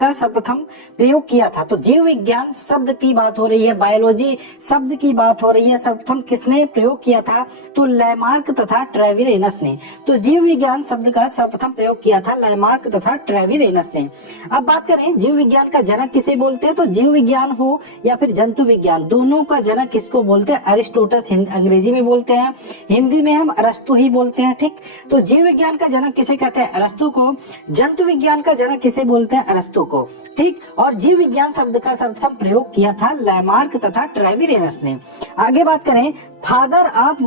का सर्वप्रथम प्रयोग किया था? तो जीव विज्ञान शब्द की बात हो रही है, बायोलॉजी शब्द की बात हो रही है, सर्वप्रथम किसने प्रयोग किया था? तो लैमार्क तथा ट्रेविरेनस ने। तो जीव विज्ञान शब्द का सर्वप्रथम प्रयोग किया था लैमार्क तथा ट्रेविरेनस ने। अब बात करें जीव विज्ञान का जनक किसे बोलते हैं? तो जीव विज्ञान हो या फिर जंतु विज्ञान, दोनों का जनक किसको बोलते हैं? अरिस्टोटस अंग्रेजी में बोलते हैं, हिंदी में हम अरस्तु ही बोलते हैं। ठीक, तो जीव विज्ञान का जनक किसे कहते हैं? अरस्तु को। जंतु विज्ञान का जनक किसे बोलते हैं? अरस्तु को। ठीक, और जीव विज्ञान शब्द का सर्वप्रथम प्रयोग किया था लैमार्क तथा ट्रेविरेनस ने। आगे बात करें फादर ऑफ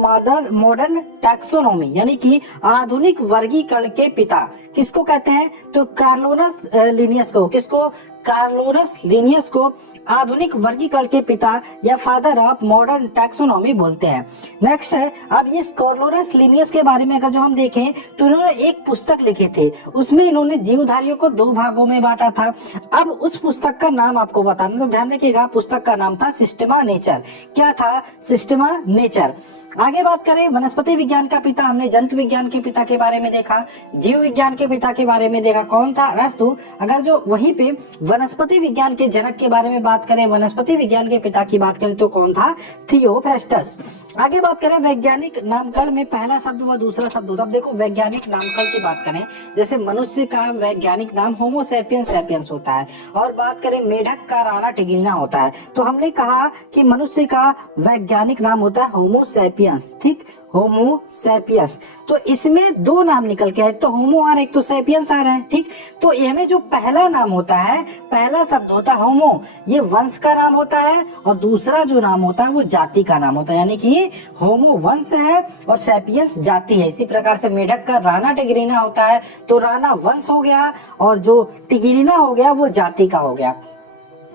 मॉडर्न टैक्सोनॉमी, यानी कि आधुनिक वर्गीकरण के पिता किसको कहते हैं? तो कार्लोनस लिनियस को। किसको? कार्लोनस लिनियस को आधुनिक वर्गीकरण के पिता या फादर ऑफ मॉडर्न टैक्सोनॉमी बोलते हैं। नेक्स्ट है, अब ये कार्लोनस लिनियस के बारे में अगर जो हम देखें तो इन्होंने एक पुस्तक लिखे थे, उसमें इन्होंने जीवधारियों को 2 भागों में बांटा था। अब उस पुस्तक का नाम आपको बताना, तो ध्यान रखिएगा, पुस्तक का नाम था सिस्टमा नेचर। क्या था? Systema nature. आगे बात करें वनस्पति विज्ञान का पिता, हमने जंतु विज्ञान के पिता के बारे में देखा, जीव विज्ञान के पिता के बारे में देखा, कौन था? अरस्तु। अगर जो वहीं पे वनस्पति विज्ञान के जनक के बारे में बात करें, वनस्पति विज्ञान के पिता की बात करें तो कौन था? थियोफ्रास्टस। आगे बात करें वैज्ञानिक नामकरण में पहला शब्द व दूसरा शब्द होता है। अब देखो वैज्ञानिक नामकरण की बात करें, जैसे मनुष्य का वैज्ञानिक नाम होमो सैपियंस सैपियंस होता है, और बात करें मेढक का राणा टिग्रिना होता है। तो हमने कहा कि मनुष्य का वैज्ञानिक नाम होता है होमो सैपियंस। ठीक, होमो सैपियंस। तो इसमें 2 नाम निकल के, एक तो होमो आ रहा है, एक तो सैपियंस आ रहा है। ठीक, तो इसमें जो पहला नाम होता है, पहला शब्द होता है होमो, ये वंश का नाम होता है, और दूसरा जो नाम होता है वो जाति का नाम होता है, यानी कि होमो वंश है और सैपियंस जाति है। इसी प्रकार से मेढक का राणा टिग्रिना होता है, तो राणा वंश हो गया और जो टिग्रिना हो गया वो जाति का हो गया।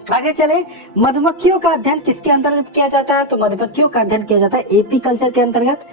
आगे चले, मधुमक्खियों का अध्ययन किसके अंतर्गत किया जाता है? तो मधुमक्खियों का अध्ययन किया जाता है एपीकल्चर के अंतर्गत।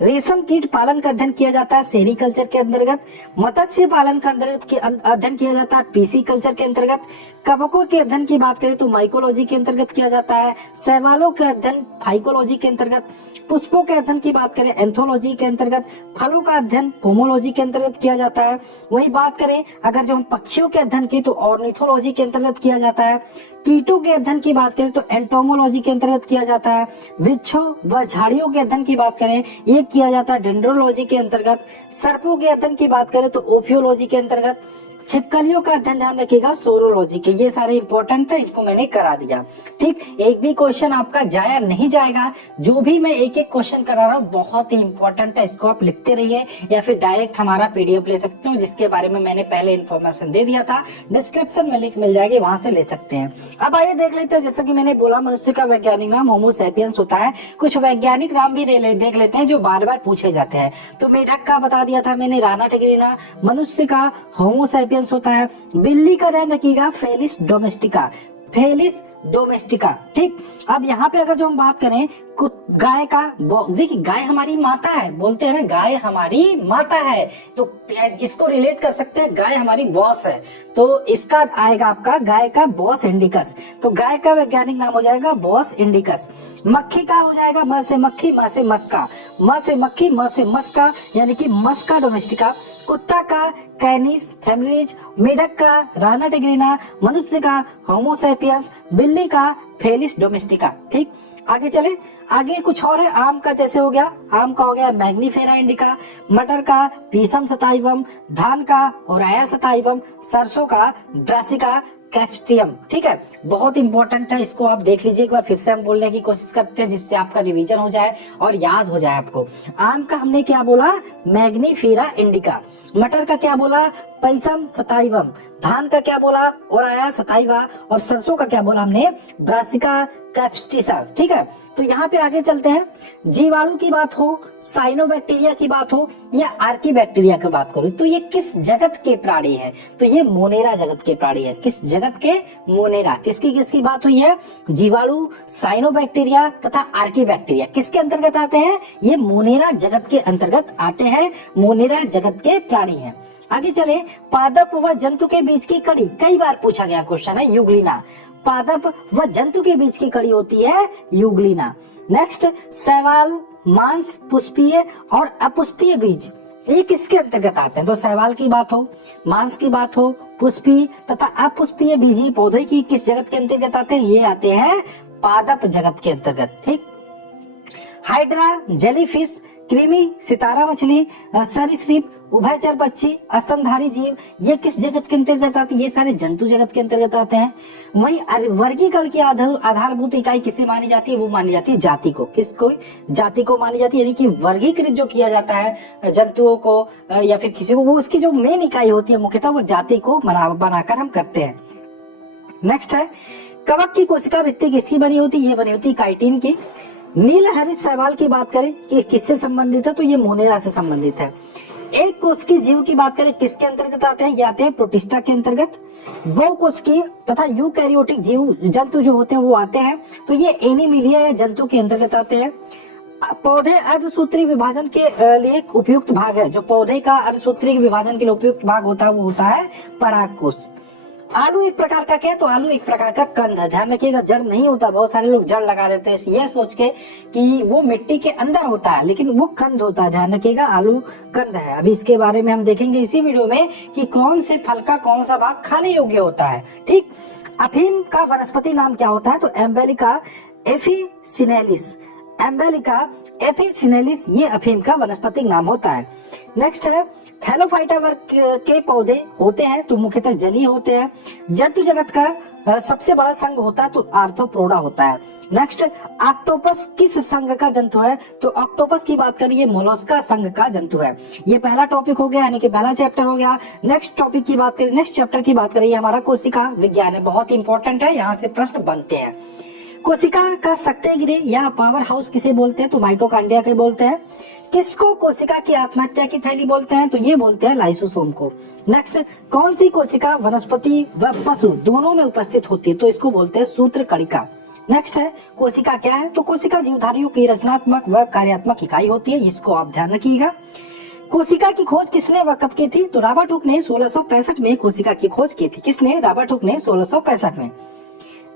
रेशम कीट पालन का अध्ययन किया जाता है सेरीकल्चर के अंतर्गत। मत्स्य पालन का अध्ययन किया जाता है पीसी कल्चर के अंतर्गत। कवकों के अध्ययन की बात करें तो माइकोलॉजी के अंतर्गत किया जाता है। शैवालों के अध्ययन फाइकोलॉजी के अंतर्गत। पुष्पों के अध्ययन की बात करें एंथोलॉजी के अंतर्गत। फलों का अध्ययन पोमोलॉजी के अंतर्गत किया जाता है। वही बात करें अगर जो हम पक्षियों के अध्ययन की तो ऑर्निथोलॉजी के अंतर्गत किया जाता है। कीटों के अध्ययन की बात करें तो एंटोमोलॉजी के अंतर्गत किया जाता है। वृक्षों व झाड़ियों के अध्ययन की बात करें ये किया जाता है डेंड्रोलॉजी के अंतर्गत। सर्पों के अध्ययन की बात करें तो ओफियोलॉजी के अंतर्गत। छिपकलियों का अध्ययन ध्यान रखिएगा सोरोलॉजी के। ये सारे इंपॉर्टेंट है, इनको मैंने करा दिया। ठीक, एक भी क्वेश्चन आपका जाया नहीं जाएगा। जो भी मैं एक एक क्वेश्चन करा रहा हूँ बहुत ही इंपॉर्टेंट है, इसको आप लिखते रहिए या फिर डायरेक्ट हमारा पीडीएफ ले सकते हो, जिसके बारे में मैंने पहले इन्फॉर्मेशन दे दिया था, डिस्क्रिप्शन में लिंक मिल जाएगी, वहां से ले सकते हैं। अब आइए देख लेते हैं, जैसा कि मैंने बोला मनुष्य का वैज्ञानिक नाम होमो सैपियंस होता है। कुछ वैज्ञानिक नाम भी देख लेते हैं जो बार बार पूछे जाते हैं। तो मेढक का बता दिया था मैंने, राणा टिग्रिना। मनुष्य का होमो सैपियंस होता है। बिल्ली का ध्यान रखिएगा फेलिस डोमेस्टिका, फेलिस डोमेस्टिका। ठीक, अब यहाँ पे अगर जो हम बात करें गाय का, देखिए गाय हमारी माता है, बोलते हैं ना गाय हमारी माता है, तो इसको रिलेट कर सकते हैं गाय हमारी बॉस है, तो इसका आएगा आपका गाय का बॉस इंडिकस। तो गाय का वैज्ञानिक नाम हो जाएगा बॉस इंडिकस। मक्खी का हो जाएगा म से मक्खी, म से मस्का, म से मक्खी, म से मस्का, यानी कि मस्का डोमेस्टिका। कुत्ता का कैनिस फैमिलीज, मेढक का राणा टिग्रिना, मनुष्य का होमो सैपियंस, बिल्ली का फेलिस डोमेस्टिका। ठीक, आगे चले, आगे कुछ और है। आम का जैसे हो गया, आम का हो गया मैग्नीफेरा इंडिका। मटर का पीसम सताइवम, धान का ओराया सताइवम, सरसों का ब्रासिका कैप्स्टियम। ठीक है, बहुत इंपॉर्टेंट है, इसको आप देख लीजिए एक बार, फिर से हम बोलने की कोशिश करते हैं जिससे आपका रिवीजन हो जाए और याद हो जाए आपको। आम का हमने क्या बोला? Mangifera indica. मटर का क्या बोला? पैसम सताइवम। धान का क्या बोला? ओराया सताइवा। और सरसों का क्या बोला हमने? ब्रासिका कैप्स्टिसा। ठीक है, तो यहाँ पे आगे चलते हैं। जीवाणु की बात हो, साइनोबैक्टीरिया की बात हो या आर्कीबैक्टीरिया की बात करो तो ये किस जगत के प्राणी है? तो ये मोनेरा जगत के प्राणी है। किस जगत के? मोनेरा। किसकी किसकी बात हुई है? जीवाणु, साइनोबैक्टीरिया तथा आर्कीबैक्टीरिया किसके अंतर्गत आते हैं? ये मोनेरा जगत के अंतर्गत आते हैं, मोनेरा जगत के प्राणी है। आगे चले, पादप व जंतु के बीच की कड़ी, कई बार पूछा गया क्वेश्चन है, युग्लिना। पादप व जंतु के बीच की कड़ी होती है युग्लिना। नेक्स्ट, शैवाल, मांस, पुष्पीय और अपुष्पीय बीज, ये किसके अंतर्गत आते हैं? तो शैवाल की बात हो, मांस की बात हो, पुष्पीय तथा अपुष्पीय बीजीय पौधे की किस जगत के अंतर्गत आते हैं? ये आते हैं पादप जगत के अंतर्गत। ठीक, हाइड्रा, जेलीफिश, कृमि, सितारा मछली, सरीसृप, उभयचर पक्षी, स्तनधारी जीव, ये किस जगत के अंतर्गत आते हैं? ये सारे जंतु जगत के अंतर्गत आते हैं। वहीं वर्गीकरण की आधारभूत इकाई किसे मानी जाती है? वो मानी जाती है जाति को। किसको? जाति को मानी जाती है, यानी कि वर्गीकृत जो किया जाता है जंतुओं को या फिर किसी को, वो उसकी जो मेन इकाई होती है मुख्यतः वो जाति को बनाकर हम करते हैं। नेक्स्ट है कवक की कोशिका भित्ति किसकी बनी होती है? ये बनी होती है काइटिन की। नील हरित शैवाल की बात करें कि किससे संबंधित है? तो ये मोनेरा से संबंधित है। एक कोश की जीव की बात करें किसके अंतर्गत आते हैं? ये आते हैं प्रोटिस्टा के अंतर्गत। बहुकोश की तथा यूकैरियोटिक जीव जंतु जो होते हैं वो आते हैं, तो ये एनीमिलिया या जंतु के अंतर्गत आते हैं। पौधे अर्धसूत्री विभाजन के लिए उपयुक्त भाग है, जो पौधे का अर्धसूत्री विभाजन के लिए उपयुक्त भाग होता है वो होता है परागकोश। आलू एक प्रकार का क्या है? तो आलू एक प्रकार का कंद है। ध्यान रखिएगा, जड़ नहीं होता। बहुत सारे लोग जड़ लगा देते हैं ये सोच के कि वो मिट्टी के अंदर होता है, लेकिन वो कंद होता है। ध्यान रखिएगा, आलू कंद है। अभी इसके बारे में हम देखेंगे इसी वीडियो में कि कौन से फल का कौन सा भाग खाने योग्य होता है। ठीक, अफीम का वनस्पति नाम क्या होता है? तो एम्बेलिका एफिसिनेलिस। एम्बेलिका एफिसिनेलिस ये अफीम का वनस्पतिक नाम होता है। नेक्स्ट है थैलोफाइटा वर्ग के पौधे होते हैं, तो मुख्यतः जलीय होते हैं। जंतु जगत का सबसे बड़ा संघ होता है तो आर्थ्रोपोडा होता है। नेक्स्ट, ऑक्टोपस किस संघ का जंतु है? तो ऑक्टोपस की बात करिए मोलस्का संघ का जंतु है। ये पहला टॉपिक हो गया, यानी कि पहला चैप्टर हो गया। नेक्स्ट टॉपिक की बात करें, नेक्स्ट चैप्टर की बात करिए, हमारा कोशिका विज्ञान है। बहुत इंपॉर्टेंट है, यहाँ से प्रश्न बनते हैं। कोशिका का शक्ति गृह या पावर हाउस किसे बोलते हैं? तो माइटोकांड्रिया के बोलते हैं। किसको कोशिका की आत्महत्या की थैली बोलते हैं? तो ये बोलते हैं लाइसोसोम को। नेक्स्ट, कौन सी कोशिका वनस्पति व पशु दोनों में उपस्थित होती है? तो इसको बोलते हैं सूत्रकणिका। नेक्स्ट है कोशिका क्या है? तो कोशिका जीवधारियों की रचनात्मक व कार्यात्मक इकाई होती है, इसको आप ध्यान रखिएगा। कोशिका की खोज किसने व कब की थी? तो रॉबर्ट हुक ने 1665 में कोशिका की खोज की थी। किसने? रॉबर्ट हुक ने 1665 में।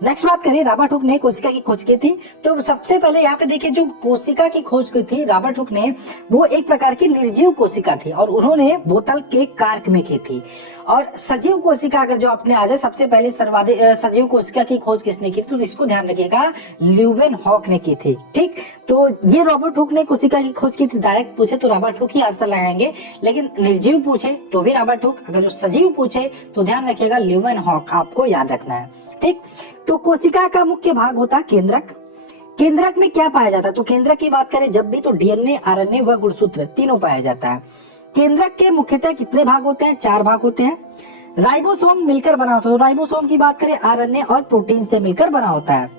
नेक्स्ट बात करें, रॉबर्ट हुक ने कोशिका की खोज की थी। तो सबसे पहले यहाँ पे देखिए, जो कोशिका की खोज की थी रॉबर्ट हुक ने, वो एक प्रकार की निर्जीव कोशिका थी और उन्होंने बोतल के कार्क में की थी। और सजीव कोशिका अगर जो अपने आ जाए, सबसे पहले सर्वाधिक सजीव कोशिका की खोज किसने की? तो इसको ध्यान रखिएगा, ल्यूवेनहॉक ने की थी। ठीक, तो ये रॉबर्ट हुक ने कोशिका की खोज की थी। डायरेक्ट पूछे तो रॉबर्ट हुक ही आंसर लगाएंगे, लेकिन निर्जीव पूछे तो भी रॉबर्ट हुक, अगर जो सजीव पूछे तो ध्यान रखिएगा ल्यूवेनहॉक, आपको याद रखना है। ठीक, तो कोशिका का मुख्य भाग होता है केंद्रक। केंद्रक में क्या पाया जाता है? तो केंद्रक की बात करें जब भी, तो डीएनए, आरएनए व गुणसूत्र तीनों पाया जाता है। केंद्रक के मुख्यतः कितने भाग होते हैं? 4 भाग होते हैं। राइबोसोम मिलकर बना होता है। तो राइबोसोम की बात करें आरएनए और प्रोटीन से मिलकर बना होता है।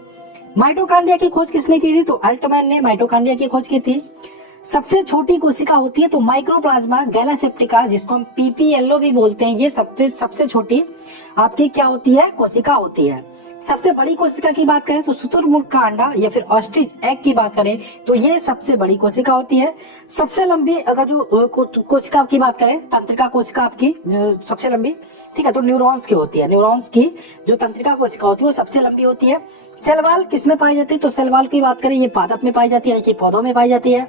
माइटोकांड्रिया की खोज किसने की थी? तो अल्टमैन ने माइटोकांड्रिया की खोज की थी। सबसे छोटी कोशिका होती है तो माइक्रोप्लाज्मा गैलासेप्टिका, जिसको हम पीपीएलओ भी बोलते हैं, ये सबसे छोटी आपकी क्या होती है? कोशिका होती है। सबसे बड़ी कोशिका की बात करें तो शुतुरमुर्ग का अंडा या फिर ऑस्ट्रिच एग की बात करें तो ये सबसे बड़ी कोशिका होती है। सबसे लंबी अगर जो कोशिका की बात करें, तंत्रिका कोशिका आपकी सबसे लंबी, ठीक है, तो न्यूरॉन्स की होती है। न्यूरॉन्स की जो तंत्रिका कोशिका होती है वो सबसे लंबी होती है। सेल वॉल किस में पाई जाती है? तो सेल वॉल की बात करें ये पादप में पाई जाती है, यानी कि पौधों में पाई जाती है।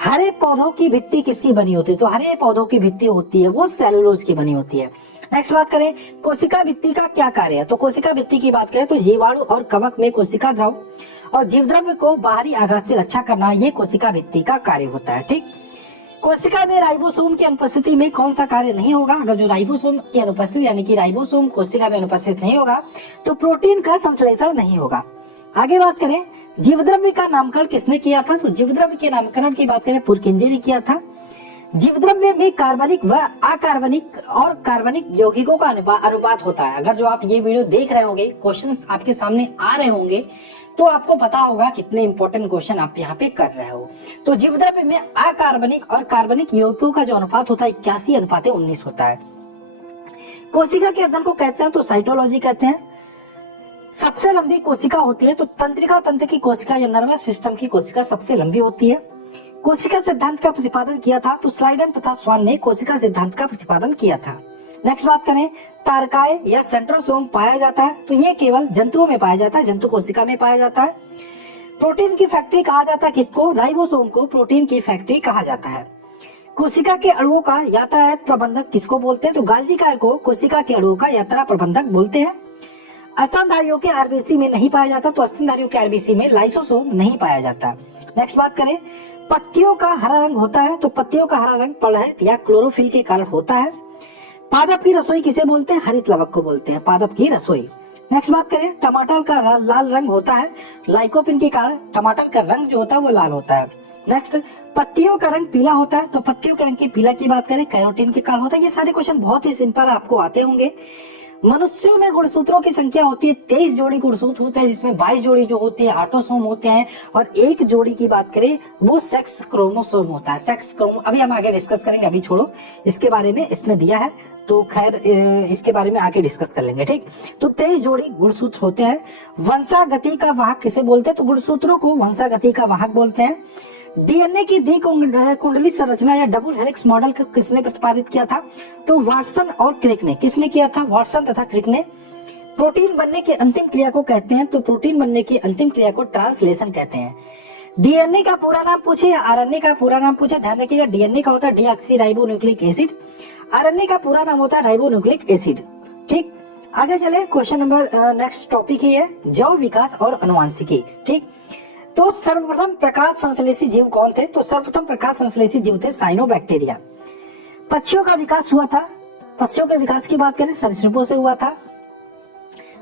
हरे पौधों की भित्ति किसकी बनी होती है? तो हरे पौधों की भित्ति होती है वो सेलुलोज की बनी होती है। नेक्स्ट बात करें, कोशिका भित्ति का क्या कार्य है? तो कोशिका भित्ति की बात करें तो जीवाणु और कवक में कोशिका द्रव और जीवद्रव्य को बाहरी आघात से रक्षा करना, ये कोशिका भित्ति का कार्य होता है। ठीक, कोशिका में राइबोसोम की अनुपस्थिति में कौन सा कार्य नहीं होगा? अगर जो राइबोसोम की अनुपस्थिति, यानी कि राइबोसोम कोशिका में अनुपस्थित नहीं होगा तो प्रोटीन का संश्लेषण नहीं होगा। आगे बात करें, जीवद्रव्य का नामकरण किसने किया था? तो जीवद्रव्य के नामकरण की बात करें पुरकिंजे ने किया था। जीवद्रव्य में कार्बनिक व अकार्बनिक और कार्बनिक यौगिकों का अनुपात होता है। अगर जो आप ये वीडियो देख रहे होंगे, क्वेश्चंस आपके सामने आ रहे होंगे, तो आपको पता होगा कितने इंपॉर्टेंट क्वेश्चन आप यहाँ पे कर रहे हो। तो जीवद्रव्य में अकार्बनिक और कार्बनिक यौगिकों का जो अनुपात होता है 81:19 होता है। कोशिका के अध्ययन को कहते हैं तो साइटोलॉजी कहते हैं। सबसे लंबी कोशिका होती है तो तंत्रिका तंत्र की कोशिका या नर्वस सिस्टम की कोशिका सबसे लंबी होती है। कोशिका सिद्धांत का प्रतिपादन किया था तो स्लाइडन तथा स्वान ने कोशिका सिद्धांत का प्रतिपादन किया था। नेक्स्ट बात करें, तारकाय या सेंट्रोसोम पाया जाता है तो ये केवल जंतुओं में पाया जाता है, जंतु कोशिका में पाया जाता है। प्रोटीन की फैक्ट्री कहा जाता है किसको? राइबोसोम को प्रोटीन की फैक्ट्री कहा जाता है। कोशिका के अणुओं का यातायात प्रबंधक किसको बोलते हैं? तो गाल्जी काय को कोशिका के अणुओं का यात्रा प्रबंधक बोलते हैं। स्तनधारियों के आरबीसी में नहीं पाया जाता, तो स्तनधारियों के आरबीसी में लाइसोसोम नहीं पाया जाता। नेक्स्ट बात करें, पत्तियों का हरा रंग होता है, तो पत्तियों का हरा रंग पड़हरित या क्लोरोफिल के कारण होता है। पादप की रसोई किसे बोलते हैं? हरित लवक को बोलते हैं पादप की रसोई। नेक्स्ट बात करें, टमाटर का लाल रंग होता है लाइकोपिन के कारण टमाटर का रंग जो होता है वो लाल होता है। नेक्स्ट, पत्तियों का रंग पीला होता है, तो पत्तियों के रंग की पीला की बात करें कैरोटीन के कारण होता है। ये सारे क्वेश्चन बहुत ही सिंपल आपको आते होंगे। मनुष्यों में गुणसूत्रों की संख्या होती है 23 जोड़ी गुणसूत्र होते हैं, जिसमें 22 जोड़ी जो होते हैं ऑटोसोम होते हैं, और एक जोड़ी की बात करें वो सेक्स क्रोमोसोम होता है। सेक्स क्रोमो अभी हम आगे डिस्कस करेंगे, अभी छोड़ो इसके बारे में, इसमें दिया है तो खैर इसके बारे में आगे डिस्कस कर लेंगे, ठीक। तो 23 जोड़ी गुणसूत्र होते हैं। वंशागति का वाहक किसे बोलते हैं? तो गुणसूत्रों को वंशागति का वाहक बोलते हैं। डीएनए की द्विकुंडली संरचना या डबल हेलिक्स मॉडल को किसने प्रतिपादित किया था? तो वाटसन और क्रिक ने। किसने किया था? वाटसन तथा क्रिक ने। प्रोटीन बनने की अंतिम क्रिया को कहते हैं, तो प्रोटीन बनने की अंतिम क्रिया को ट्रांसलेशन कहते हैं। डीएनए का पूरा नाम पूछे या आरएनए का पूरा नाम पूछे, ध्यान रखिएगा डीएनए का होता है डीऑक्सीराइबोन्यूक्लिक एसिड, आरएनए का पूरा नाम होता है राइबोन्यूक्लिक एसिड, ठीक। आगे चले, क्वेश्चन नंबर नेक्स्ट टॉपिक ही है जैव विकास और आनुवंशिकी, ठीक। तो सर्वप्रथम प्रकाश संश्लेषी जीव कौन थे? तो सर्वप्रथम प्रकाश संश्लेषी जीव थे साइनोबैक्टीरिया। पक्षियों का विकास हुआ था, पक्षियों के विकास की बात करें सरीसृपों से हुआ था।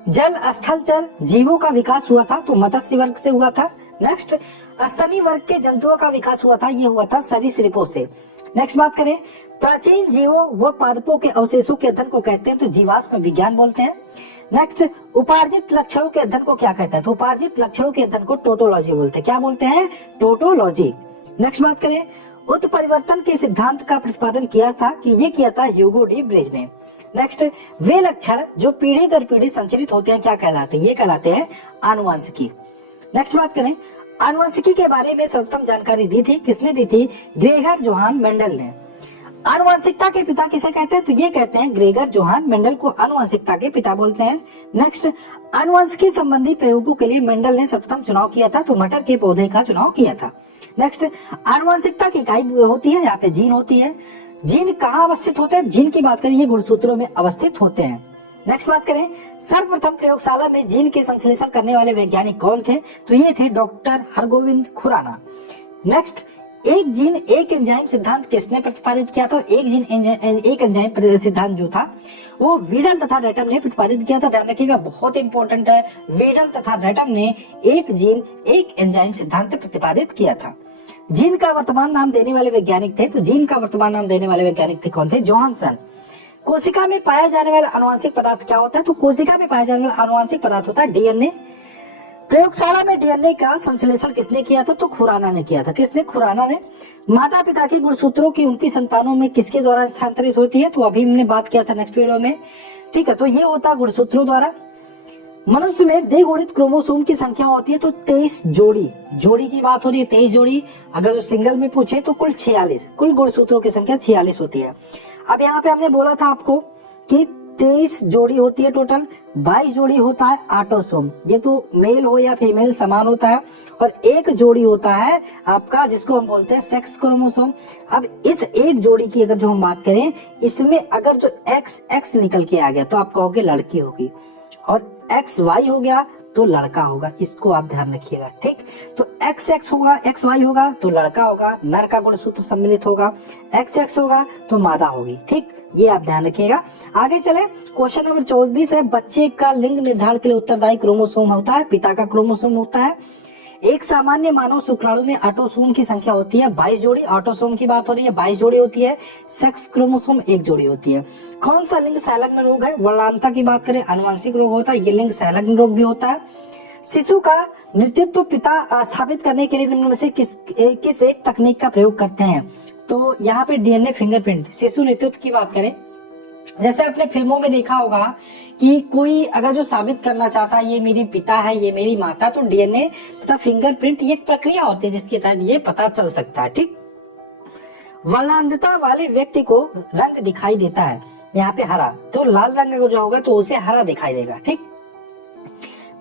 जल स्थलचर जीवों का विकास हुआ था, तो मत्स्य वर्ग से हुआ था। नेक्स्ट, स्तनी वर्ग के जंतुओं का विकास हुआ था, ये हुआ था सरीसृपों से। नेक्स्ट बात करें, प्राचीन जीवों व पादपों के अवशेषों के अध्ययन को कहते हैं, तो जीवाश्म विज्ञान बोलते हैं। नेक्स्ट, उपार्जित लक्षणों के अध्ययन को क्या कहते हैं? तो उपार्जित लक्षणों के अध्ययन को टोटोलॉजी बोलते हैं। क्या बोलते हैं? टोटोलॉजी। नेक्स्ट बात करें, उत्परिवर्तन के सिद्धांत का प्रतिपादन किया था, कि ये किया था ह्यूगो डी ब्रेज ने। नेक्स्ट, वे लक्षण जो पीढ़ी दर पीढ़ी संचरित होते हैं क्या कहलाते हैं? ये कहलाते हैं आनुवंशिकी। नेक्स्ट बात करें, आनुवंशिकी के बारे में सर्वप्रथम जानकारी दी थी, किसने दी थी? ग्रेगर जोहान मेंडल ने। आनुवंशिकता के पिता किसे कहते हैं? तो ये कहते हैं ग्रेगर जोहान मेंडल को आनुवंशिकता के पिता बोलते हैं। नेक्स्ट, आनुवंशिकी संबंधी प्रयोगों के लिए मेंडल ने सर्वप्रथम चुनाव किया था, तो मटर के पौधे का चुनाव किया था। नेक्स्ट, आनुवंशिकता की इकाई होती है, यहाँ पे जीन होती है। जीन कहाँ अवस्थित होते हैं? जीन की बात करें ये गुणसूत्रों में अवस्थित होते हैं। नेक्स्ट बात करें, सर्वप्रथम प्रयोगशाला में जीन के संश्लेषण करने वाले वैज्ञानिक कौन थे? तो ये थे डॉक्टर हरगोविंद खुराना। नेक्स्ट, एक जीन एक एंजाइम सिद्धांत किसने प्रतिपादित किया था? एक जीन एक एंजाइम सिद्धांत जो था वो वीडल तथा रैटम ने प्रतिपादित किया था। ध्यान रखिएगा बहुत इंपॉर्टेंट है, वीडल तथा रैटम ने एक जीन एक एंजाइम सिद्धांत प्रतिपादित किया था। जीन का वर्तमान नाम देने वाले वैज्ञानिक थे, तो जीन का वर्तमान नाम देने वाले वैज्ञानिक थे कौन थे? जॉनसन। कोशिका में पाया जाने वाला आनुवंशिक पदार्थ क्या होता है? तो कोशिका में पाया जाने वाला आनुवंशिक पदार्थ होता है डीएनए। प्रयोगशाला में डीएनए का संश्लेषण किसने किया था? तो खुराना ने किया था। किसने? खुराना ने। माता पिता के गुणसूत्रों की उनकी संतानों में किसके द्वारा स्थानांतरित होती है? तो अभी हमने बात किया था नेक्स्ट वीडियो में, ठीक है। तो ये होता है गुणसूत्रों द्वारा। मनुष्य में द्विगुणित क्रोमोसोम की संख्या होती है, तो 23 जोड़ी। जोड़ी की बात हो रही है 23 जोड़ी, अगर सिंगल में पूछे तो कुल 46, कुल गुणसूत्रों की संख्या 46 होती है। अब यहाँ पे हमने बोला था आपको कि 23 जोड़ी होती है टोटल, 22 जोड़ी होता है ऑटोसोम, ये तो मेल हो या फीमेल समान होता है, और एक जोड़ी होता है आपका जिसको हम बोलते हैं सेक्स क्रोमोसोम। अब इस एक जोड़ी की अगर जो हम बात करें, इसमें अगर जो XX निकल के आ गया तो आप कहोगे लड़की होगी, और XY हो गया तो लड़का होगा, इसको आप ध्यान रखिएगा, ठीक। तो XX होगा, XY होगा तो लड़का होगा, नर का गुणसूत्र सम्मिलित होगा, XX होगा तो मादा होगी, ठीक, ये आप ध्यान रखिएगा। आगे चले, क्वेश्चन नंबर 24 है, बच्चे का लिंग निर्धारण के लिए उत्तरदायी क्रोमोसोम होता है, पिता का क्रोमोसोम होता है। एक सामान्य मानव शुक्राणु में ऑटोसोम की संख्या होती है 22 जोड़ी, ऑटोसोम की बात हो रही है 22 जोड़ी होती है, सेक्स क्रोमोसोम 1 जोड़ी होती है। कौन सा लिंग संलग्न रोग है? वर्णांता की बात करें आनुवंशिक रोग होता है, ये लिंग संलग्न रोग भी होता है। शिशु का नेतृत्व पिता स्थापित करने के लिए निम्न में से किस एक तकनीक का प्रयोग करते हैं? तो यहाँ पे डीएनए फिंगरप्रिंट। शिशु नेतृत्व की बात करें, जैसे आपने फिल्मों में देखा होगा कि कोई अगर जो साबित करना चाहता है ये मेरी पिता है, ये मेरी माता, तो डीएनए तथा फिंगरप्रिंट ये एक प्रक्रिया होती है जिसके तहत ये पता चल सकता है, ठीक। वर्णांधता वाले व्यक्ति को रंग दिखाई देता है, यहाँ पे हरा, तो लाल रंग जो होगा तो उसे हरा दिखाई देगा, ठीक।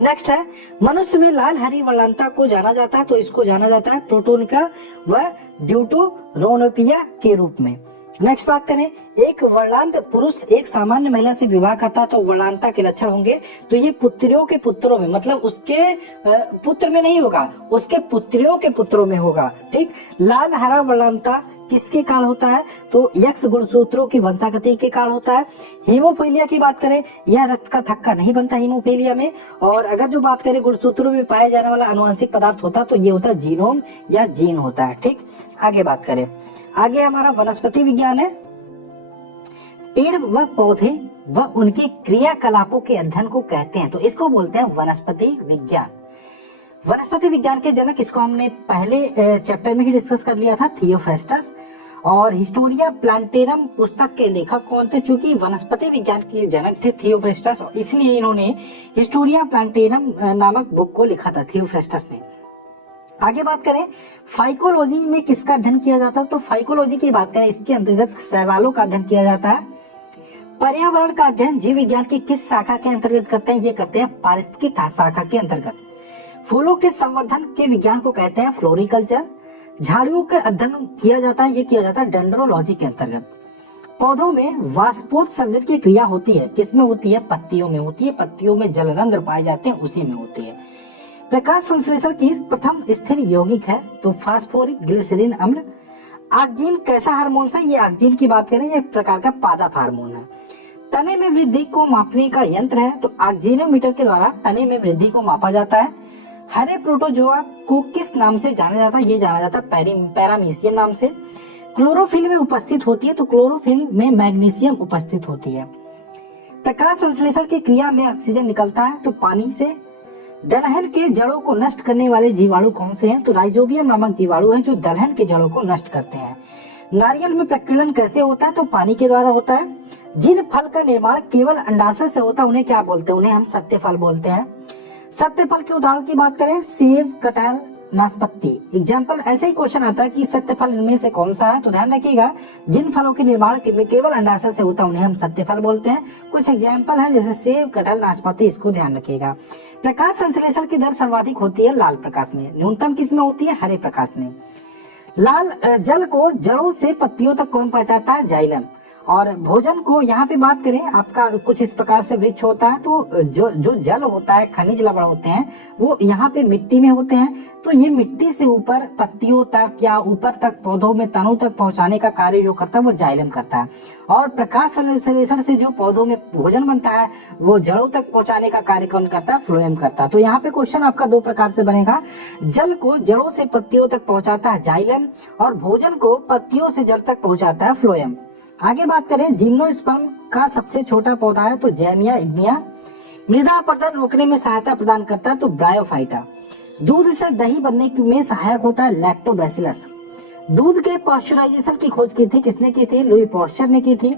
नेक्स्ट है, मनुष्य में लाल हरी वर्णांता को जाना जाता है, तो इसको जाना जाता है प्रोटोनिका व ड्यूटेरोनोपिया के रूप में। नेक्स्ट बात करें, एक वर्णांत पुरुष एक सामान्य महिला से विवाह करता तो वर्णांतता के लक्षण होंगे, तो ये पुत्रियों के पुत्रों में, मतलब उसके पुत्र में नहीं होगा, उसके पुत्रियों के पुत्रों में होगा। ठीक, लाल हरा वर्णांतता किसके कारण होता है, तो यक्ष गुणसूत्रों की वंशागति के कारण होता है। हीमोफीलिया की बात करें, यह रक्त का थक्का नहीं बनता हीमोफीलिया में। और अगर जो बात करें गुणसूत्रों में पाया जाने वाला अनुवांशिक पदार्थ होता तो ये होता है जीनोम या जीन होता है। ठीक, आगे बात करें, आगे हमारा वनस्पति विज्ञान है। पेड़ व पौधे व उनके क्रियाकलापों के अध्ययन को कहते हैं, तो इसको बोलते हैं वनस्पति विज्ञान। वनस्पति विज्ञान के जनक, इसको हमने पहले चैप्टर में ही डिस्कस कर लिया था, थियोफ्रेस्टस। और हिस्टोरिया प्लांटेरम पुस्तक के लेखक कौन थे, चूंकि वनस्पति विज्ञान के जनक थे थियोफ्रेस्टस, इसलिए इन्होंने हिस्टोरिया प्लांटेरम नामक बुक को लिखा था थियोफ्रेस्टस ने। आगे बात करें, फाइकोलॉजी में किसका अध्ययन किया जाता है, तो फाइकोलॉजी की बात करें, इसके अंतर्गत शैवालों का अध्ययन किया जाता है। पर्यावरण का अध्ययन जीव विज्ञान की किस शाखा के अंतर्गत करते हैं, ये करते हैं पारिस्थितिकी शाखा के अंतर्गत। फूलों के संवर्धन के विज्ञान को कहते हैं फ्लोरिकल्चर। झाड़ियों के अध्ययन किया जाता है, ये किया जाता है डेंड्रोलॉजी के अंतर्गत। पौधों में वाष्पोत्सर्जन की क्रिया होती है, किसमें होती है, पत्तियों में होती है, पत्तियों में जलरंध्र पाए जाते हैं, उसी में होती है। प्रकाश संश्लेषण की प्रथम स्थिर यौगिक है, तो फास्फोरिक ग्लिसरीन अम्ल। ऑक्जीन कैसा हार्मोन है, ये ऑक्जीन की बात करें, ये एक प्रकार का पादप हार्मोन है। तने में वृद्धि को मापने का यंत्र है, तो ऑक्जीनोमीटर के द्वारा तने में वृद्धि को मापा जाता है। हरे प्रोटोजोआ को किस नाम से जाना जाता है, ये जाना जाता है पैरामीशियम नाम से। क्लोरोफिल में उपस्थित होती है, तो क्लोरोफिल में मैग्नीशियम उपस्थित होती है। प्रकाश संश्लेषण की क्रिया में ऑक्सीजन निकलता है, तो पानी से। दलहन के जड़ों को नष्ट करने वाले जीवाणु कौन से हैं, तो राइजोबियम नामक जीवाणु है जो दलहन के जड़ों को नष्ट करते हैं। नारियल में प्रकीर्णन कैसे होता है, तो पानी के द्वारा होता है। जिन फल का निर्माण केवल अंडाशय से होता है उन्हें क्या बोलते हैं, उन्हें हम सत्य फल बोलते हैं। सत्य फल के उदाहरण की बात करें, सेब, कटहल, नाशपाती। एग्जाम्पल ऐसे ही क्वेश्चन आता है कि सत्य फल इनमें से कौन सा है, तो ध्यान रखिएगा जिन फलों के निर्माण केवल अंडाशय से होता है उन्हें हम सत्य फल बोलते हैं। कुछ एग्जाम्पल है जैसे सेब, कटहल, नाशपाती, इसको ध्यान रखिएगा। प्रकाश संश्लेषण की दर सर्वाधिक होती है लाल प्रकाश में, न्यूनतम किसमें होती है, हरे प्रकाश में। लाल जल को जड़ों से पत्तियों तक कौन पहुंचाता है, जाइलम। और भोजन को यहाँ पे बात करें, आपका कुछ इस प्रकार से वृक्ष होता है, तो जो जल होता है, खनिज लवण होते हैं, वो यहाँ पे मिट्टी में होते हैं, तो ये मिट्टी से ऊपर पत्तियों तक या ऊपर तक पौधों में तनों तक पहुंचाने का कार्य जो करता है वो जाइलम करता है। और प्रकाश संश्लेषण से जो पौधों में भोजन बनता है वो जड़ों तक पहुंचाने का कार्य कौन करता है, फ्लोएम करता है। तो यहाँ पे क्वेश्चन आपका दो प्रकार से बनेगा, जल को जड़ों से पत्तियों तक पहुंचाता है जाइलम, और भोजन को पत्तियों से जड़ तक पहुंचाता है फ्लोएम। आगे बात करें, जिम्नोस्पर्म का सबसे छोटा पौधा है, तो जैमिया इग्निया। मृदा अपरदन रोकने में सहायता प्रदान करता है, तो ब्रायोफाइटा। दूध से दही बनने में सहायक होता है, लैक्टोबैसिलस। दूध के पॉस्चराइजेशन की खोज की थी, किसने की थी, लुई पॉस्चर ने की थी।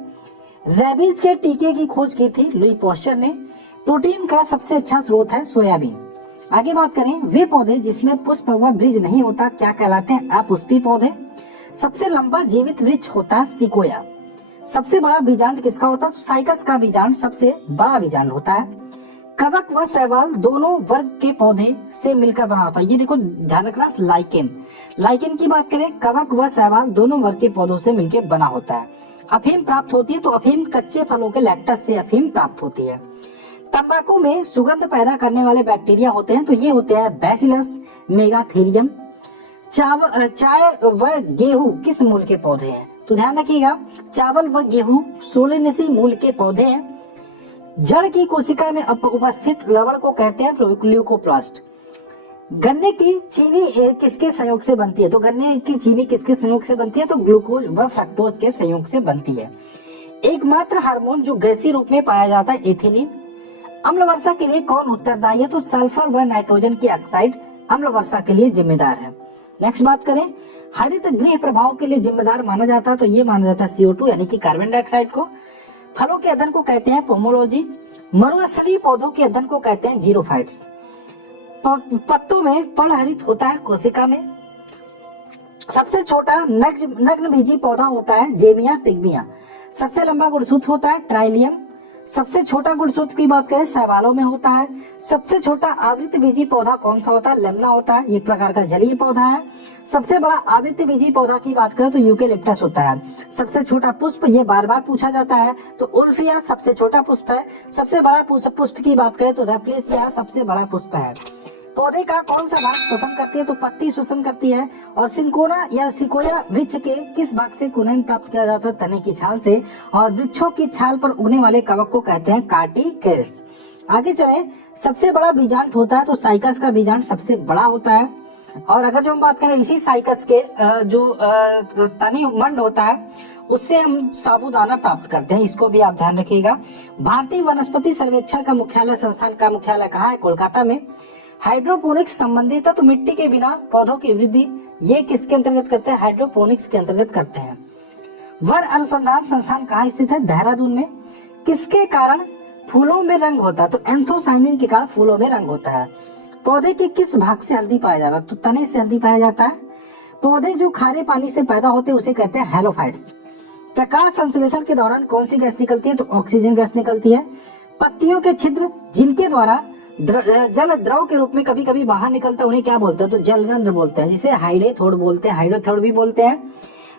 रेबीज के टीके की खोज की थी, लुई पॉस्चर ने। प्रोटीन का सबसे अच्छा स्रोत है सोयाबीन। आगे बात करें, वे पौधे जिसमें पुष्प व बीज नहीं होता क्या कहलाते हैं, अपुष्पी पौधे। सबसे लंबा जीवित वृक्ष होता है सिकोया। सबसे बड़ा बीजांड किसका होता है, तो साइकस का बीजांड सबसे बड़ा बीजांड होता है। कवक व शैवाल दोनों वर्ग के पौधे से मिलकर बना होता है, ये देखो ध्यान रखना, लाइकेन। लाइकेन की बात करें, कवक व शैवाल दोनों वर्ग के पौधों से मिलकर बना होता है। अफीम प्राप्त होती है, तो अफीम कच्चे फलों के लैक्टस से अफीम प्राप्त होती है। तंबाकू में सुगंध पैदा करने वाले बैक्टीरिया होते हैं, तो ये होते हैं बैसिलस मेगाथेरियम। चाय व गेहूं किस मूल के पौधे हैं, तो ध्यान रखिएगा चावल व गेहूं सोलेनेसी मूल के पौधे हैं। जड़ की कोशिका में उपस्थित लवण को कहते हैं ल्यूकोप्लास्ट। गन्ने की चीनी किसके संयोग से बनती है, तो गन्ने की चीनी किसके संयोग से बनती है, तो ग्लूकोज व फ्रक्टोज के संयोग से बनती है। एकमात्र हार्मोन जो गैसीय रूप में पाया जाता है, एथिलीन। अम्ल वर्षा के लिए कौन उत्तरदायी है, तो सल्फर व नाइट्रोजन की ऑक्साइड अम्ल वर्षा के लिए जिम्मेदार है। नेक्स्ट बात करें, हरित गृह प्रभाव के लिए जिम्मेदार माना जाता है, तो ये माना जाता है CO2 यानी कि कार्बन डाइऑक्साइड को। फलों के अध्ययन को कहते हैं पोमोलॉजी। मरुस्थलीय पौधों के अध्ययन को कहते हैं जीरोफाइट्स। पत्तों में पर्णहरित होता है कोशिका में। सबसे छोटा नग्न बीजी पौधा होता है जेमिया पिग्मिया। सबसे लंबा गुणसूत्र होता है ट्राइलियम। सबसे छोटा गुणसूत्र की बात करें शैवालों में होता है। सबसे छोटा आवृतबीजी पौधा कौन सा होता है? लेमना होता है, एक प्रकार का जलीय पौधा है। सबसे बड़ा आवृतबीजी पौधा की बात करें तो यूकेलिप्टस होता है। सबसे छोटा पुष्प, ये बार बार पूछा जाता है, तो उल्फिया सबसे छोटा पुष्प है। सबसे बड़ा पुष्प की बात करें तो रेफ्लेसिया सबसे बड़ा पुष्प है। पौधे का कौन सा भाग श्वसन करती है? तो पत्ती श्वसन करती है। और सिंकोना या सिकोया वृक्ष के किस भाग से कुनैन प्राप्त किया जाता है? तने की छाल से। और वृक्षों की छाल पर उगने वाले कवक को कहते हैं कार्टिकेल्स। आगे चले, सबसे बड़ा बीजांड होता है तो साइकस का बीजांड सबसे बड़ा होता है। और अगर जो हम बात करें इसी साइकस के जो तनी मंड होता है उससे हम साबूदाना प्राप्त करते हैं, इसको भी आप ध्यान रखिएगा। भारतीय वनस्पति सर्वेक्षण का मुख्यालय, संस्थान का मुख्यालय कहाँ है? कोलकाता में। हाइड्रोपोनिक्स संबंधित है तो मिट्टी के बिना पौधों की वृद्धि, ये किसके अंतर्गत करते हैं? हाइड्रोपोनिक्स के अंतर्गत करते हैं। वन अनुसंधान संस्थान कहाँ स्थित है? देहरादून में। किसके कारण फूलों में रंग होता है? तो एंथोसाइनिन के कारण फूलों में रंग होता है। पौधे के किस भाग से हल्दी पाया जाता है? तो तने से हल्दी पाया जाता है। पौधे जो खारे पानी से पैदा होते हैं उसे कहते हैं हैलोफाइट्स। प्रकाश संश्लेषण के दौरान कौन सी गैस निकलती है? तो ऑक्सीजन गैस निकलती है। पत्तियों के छिद्र जिनके द्वारा जल द्रव के रूप में कभी कभी बाहर निकलता है उन्हें क्या बोलते हैं? तो जलरंध्र बोलते हैं, जिसे हाइडेथोड बोलते हैं, हाइड्रोथोड भी बोलते हैं।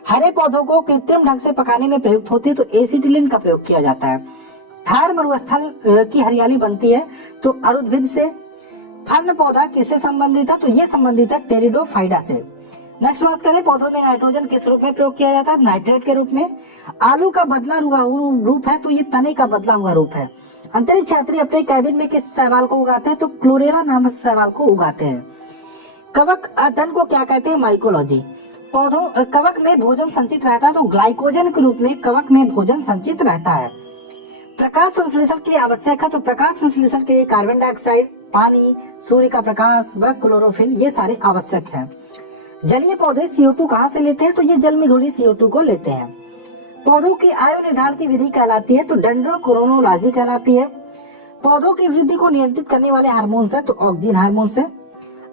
हरे पौधों को कृत्रिम ढंग से पकाने में प्रयुक्त होती है तो एसिटिलीन का प्रयोग किया जाता है। थार मरुस्थल की हरियाली बनती है तो अरुद्भिद से। फर्न पौधा किससे संबंधित है? तो ये संबंधित है टेरिडोफाइडा से। नेक्स्ट बात करें, पौधों में नाइट्रोजन किस रूप में प्रयोग किया जाता है? नाइट्रेट के रूप में। आलू का बदला हुआ रूप है तो ये तने का बदला हुआ रूप है। अंतरिक्ष यात्री अपने कैबिन में किस शैवाल को उगाते हैं? तो क्लोरेला नामक शैवाल को उगाते हैं। कवक अध्ययन को क्या कहते हैं? माइकोलॉजी। पौधों कवक में भोजन संचित रहता है तो ग्लाइकोजन के रूप में कवक में भोजन संचित रहता है। प्रकाश संश्लेषण के लिए आवश्यक है तो प्रकाश संश्लेषण के लिए कार्बन डाइऑक्साइड, पानी, सूर्य का प्रकाश व क्लोरोफिल ये सारे आवश्यक है। जलीय पौधे CO2 कहाँ से लेते हैं? तो ये जल में घुली CO2 को लेते हैं। पौधों की आयु निर्धारण की विधि कहलाती है तो डेंड्रोक्रोनोलॉजी कहलाती है। पौधों की वृद्धि को नियंत्रित करने वाले हार्मोन्स है तो ऑक्सीजन हार्मोन्स है।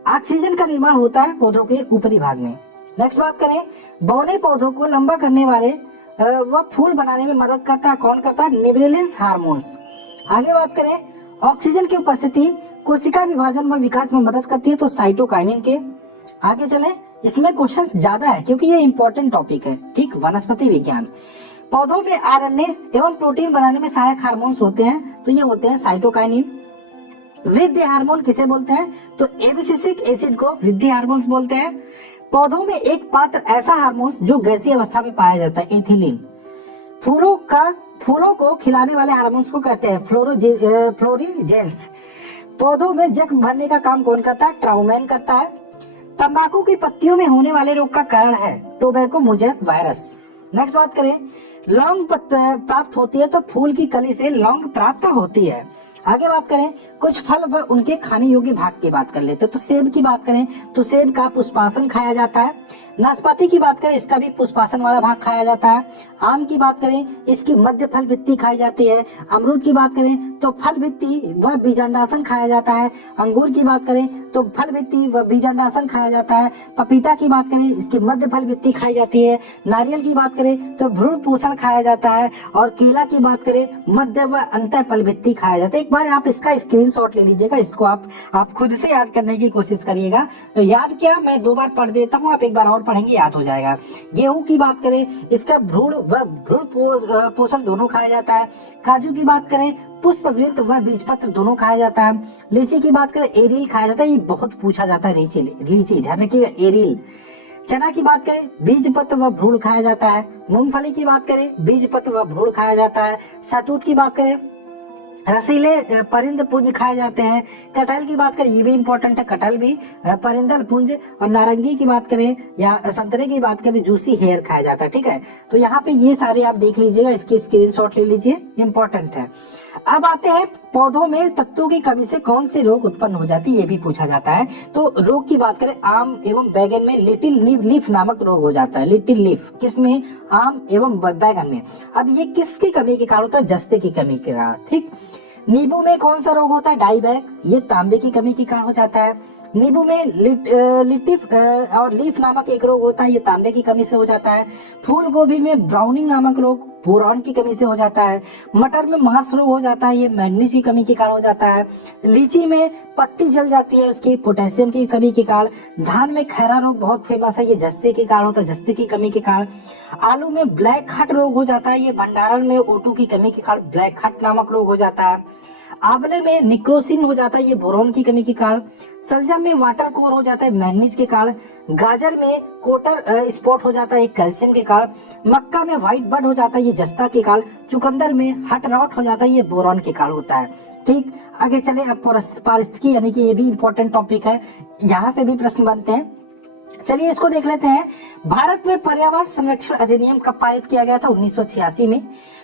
ऑक्सीजन का निर्माण होता है पौधों के ऊपरी भाग में। नेक्स्ट बात करें, बौने पौधों को लंबा करने वाले व फूल बनाने में मदद करता है, कौन करता है? निब्रेलिंस हार्मोन्स। आगे बात करें, ऑक्सीजन की उपस्थिति कोशिका विभाजन व विकास में मदद करती है तो साइटोकाइनिन के। आगे चले, इसमें क्वेश्चंस ज्यादा है क्योंकि ये इंपॉर्टेंट टॉपिक है, ठीक। वनस्पति विज्ञान। पौधों में आरएनए एवं प्रोटीन बनाने में सहायक हार्मोन्स होते हैं तो ये होते हैं साइटोकाइनिन। वृद्धि हार्मोन किसे बोलते हैं? तो एबिसिसिक एसिड को वृद्धि हार्मोन्स बोलते हैं। पौधों में एक पात्र ऐसा हार्मोन्स जो गैसीय अवस्था में पाया जाता है, एथिलीन। फूलों को खिलाने वाले हार्मोन्स को कहते हैं फ्लोरिजेंस। पौधों में जख्म भरने का काम कौन करता है? ट्राउमेन करता है। तंबाकू की पत्तियों में होने वाले रोग का कारण है टोबैको मोजैक वायरस। नेक्स्ट बात करें, लौंग प्राप्त होती है तो फूल की कली से लौंग प्राप्त होती है। आगे बात करें, कुछ फल व उनके खाने योग्य भाग की बात कर लेते हैं। तो सेब की बात करें तो सेब का पुष्पासन खाया जाता है। नाशपाती की बात करें, इसका भी पुष्पासन वाला भाग खाया जाता है। आम की बात करें, इसकी मध्य फल भित्ति खाई जाती है। अमरूद की बात करें तो फल भित्ति व बीजांडासन खाया जाता है। अंगूर की बात करें तो फल भित्ति व बीजांडासन खाया जाता है। पपीता की बात करें, इसकी मध्य फल भित्ति खाई जाती है। नारियल की बात करें तो भ्रूण पोषण खाया जाता है। और केला की बात करें, मध्य व अंत फल भित्ति खाया जाता है। एक बार आप इसका स्क्रीनशॉट ले लीजिएगा, इसको आप खुद से याद करने की कोशिश करिएगा। तो याद क्या, मैं 2 बार पढ़ देता हूँ, आप एक बार और पढ़ेंगे, याद हो जाएगा। गेहूं की बात करें, इसका भ्रूण व भ्रूण पोषण दोनों खाया जाता है। काजू की बात करें, पुष्प वृंत व बीजपत्र दोनों खाया जाता है। लीची की बात करें, एरिल खाया जाता है, ये बहुत पूछा जाता है। लीची ध्यान रखिएगा, एरिल। चना की बात करें, बीज पत्र व भ्रूण खाया जाता है। मूंगफली की बात करें, बीज पत्र व भ्रूण खाया जाता है। शहतूत की बात करें, रसीले परिंद पुंज खाए जाते हैं। कटहल की बात करें, ये भी इंपॉर्टेंट है, कटहल भी परिंदल पुंज। और नारंगी की बात करें या संतरे की बात करें, जूसी हेयर खाया जाता है, ठीक है। तो यहाँ पे ये सारे आप देख लीजिएगा, इसकी स्क्रीनशॉट ले लीजिए, इंपॉर्टेंट है। अब आते हैं, पौधों में तत्वों की कमी से कौन से रोग उत्पन्न हो जाती है, ये भी पूछा जाता है। तो रोग की बात करें, आम एवं बैगन में लिटिल लीफ नामक रोग हो जाता है। लिटिल लीफ किसमें? आम एवं बैगन में। अब ये किसकी कमी के कारण होता है? जस्ते की कमी के कारण, ठीक। नींबू में कौन सा रोग होता है? डाईबैक, ये तांबे की कमी के कारण हो जाता है। नींबू में लिटिफ और लीफ नामक एक रोग होता है, ये तांबे की कमी से हो जाता है। फूल गोभी में ब्राउनिंग नामक रोग बोरॉन की कमी से हो जाता है। मटर में मांस रोग हो जाता है, ये मैग्नीज की कमी के कारण हो जाता है। लीची में पत्ती जल जाती है उसकी पोटेशियम की कमी के कारण। धान में खैरा रोग बहुत फेमस है, ये जस्ते के कारण होता है, जस्ते की कमी के कारण। आलू में ब्लैक हट रोग हो जाता है, ये भंडारण में O2 की कमी के कारण ब्लैक हट नामक रोग हो जाता है। आंवले में निक्रोसिन हो जाता है, ये बोरोन की कमी के कारण। सलजम में वाटर कोर हो जाता है मैग्नीज के कारण। गाजर में कोटर स्पॉट हो जाता है कैल्शियम के कारण। मक्का में व्हाइट बड हो जाता है, ये जस्ता के कारण। चुकंदर में हट रॉट हो जाता है, ये बोरॉन के कारण होता है। ठीक, आगे चले। अब पारिस्थितिकी यानी कि ये भी इंपॉर्टेंट टॉपिक है, यहाँ से भी प्रश्न बनते हैं। चलिए इसको देख लेते हैं। भारत में पर्यावरण संरक्षण अधिनियम कब पारित किया गया था? 1986 में।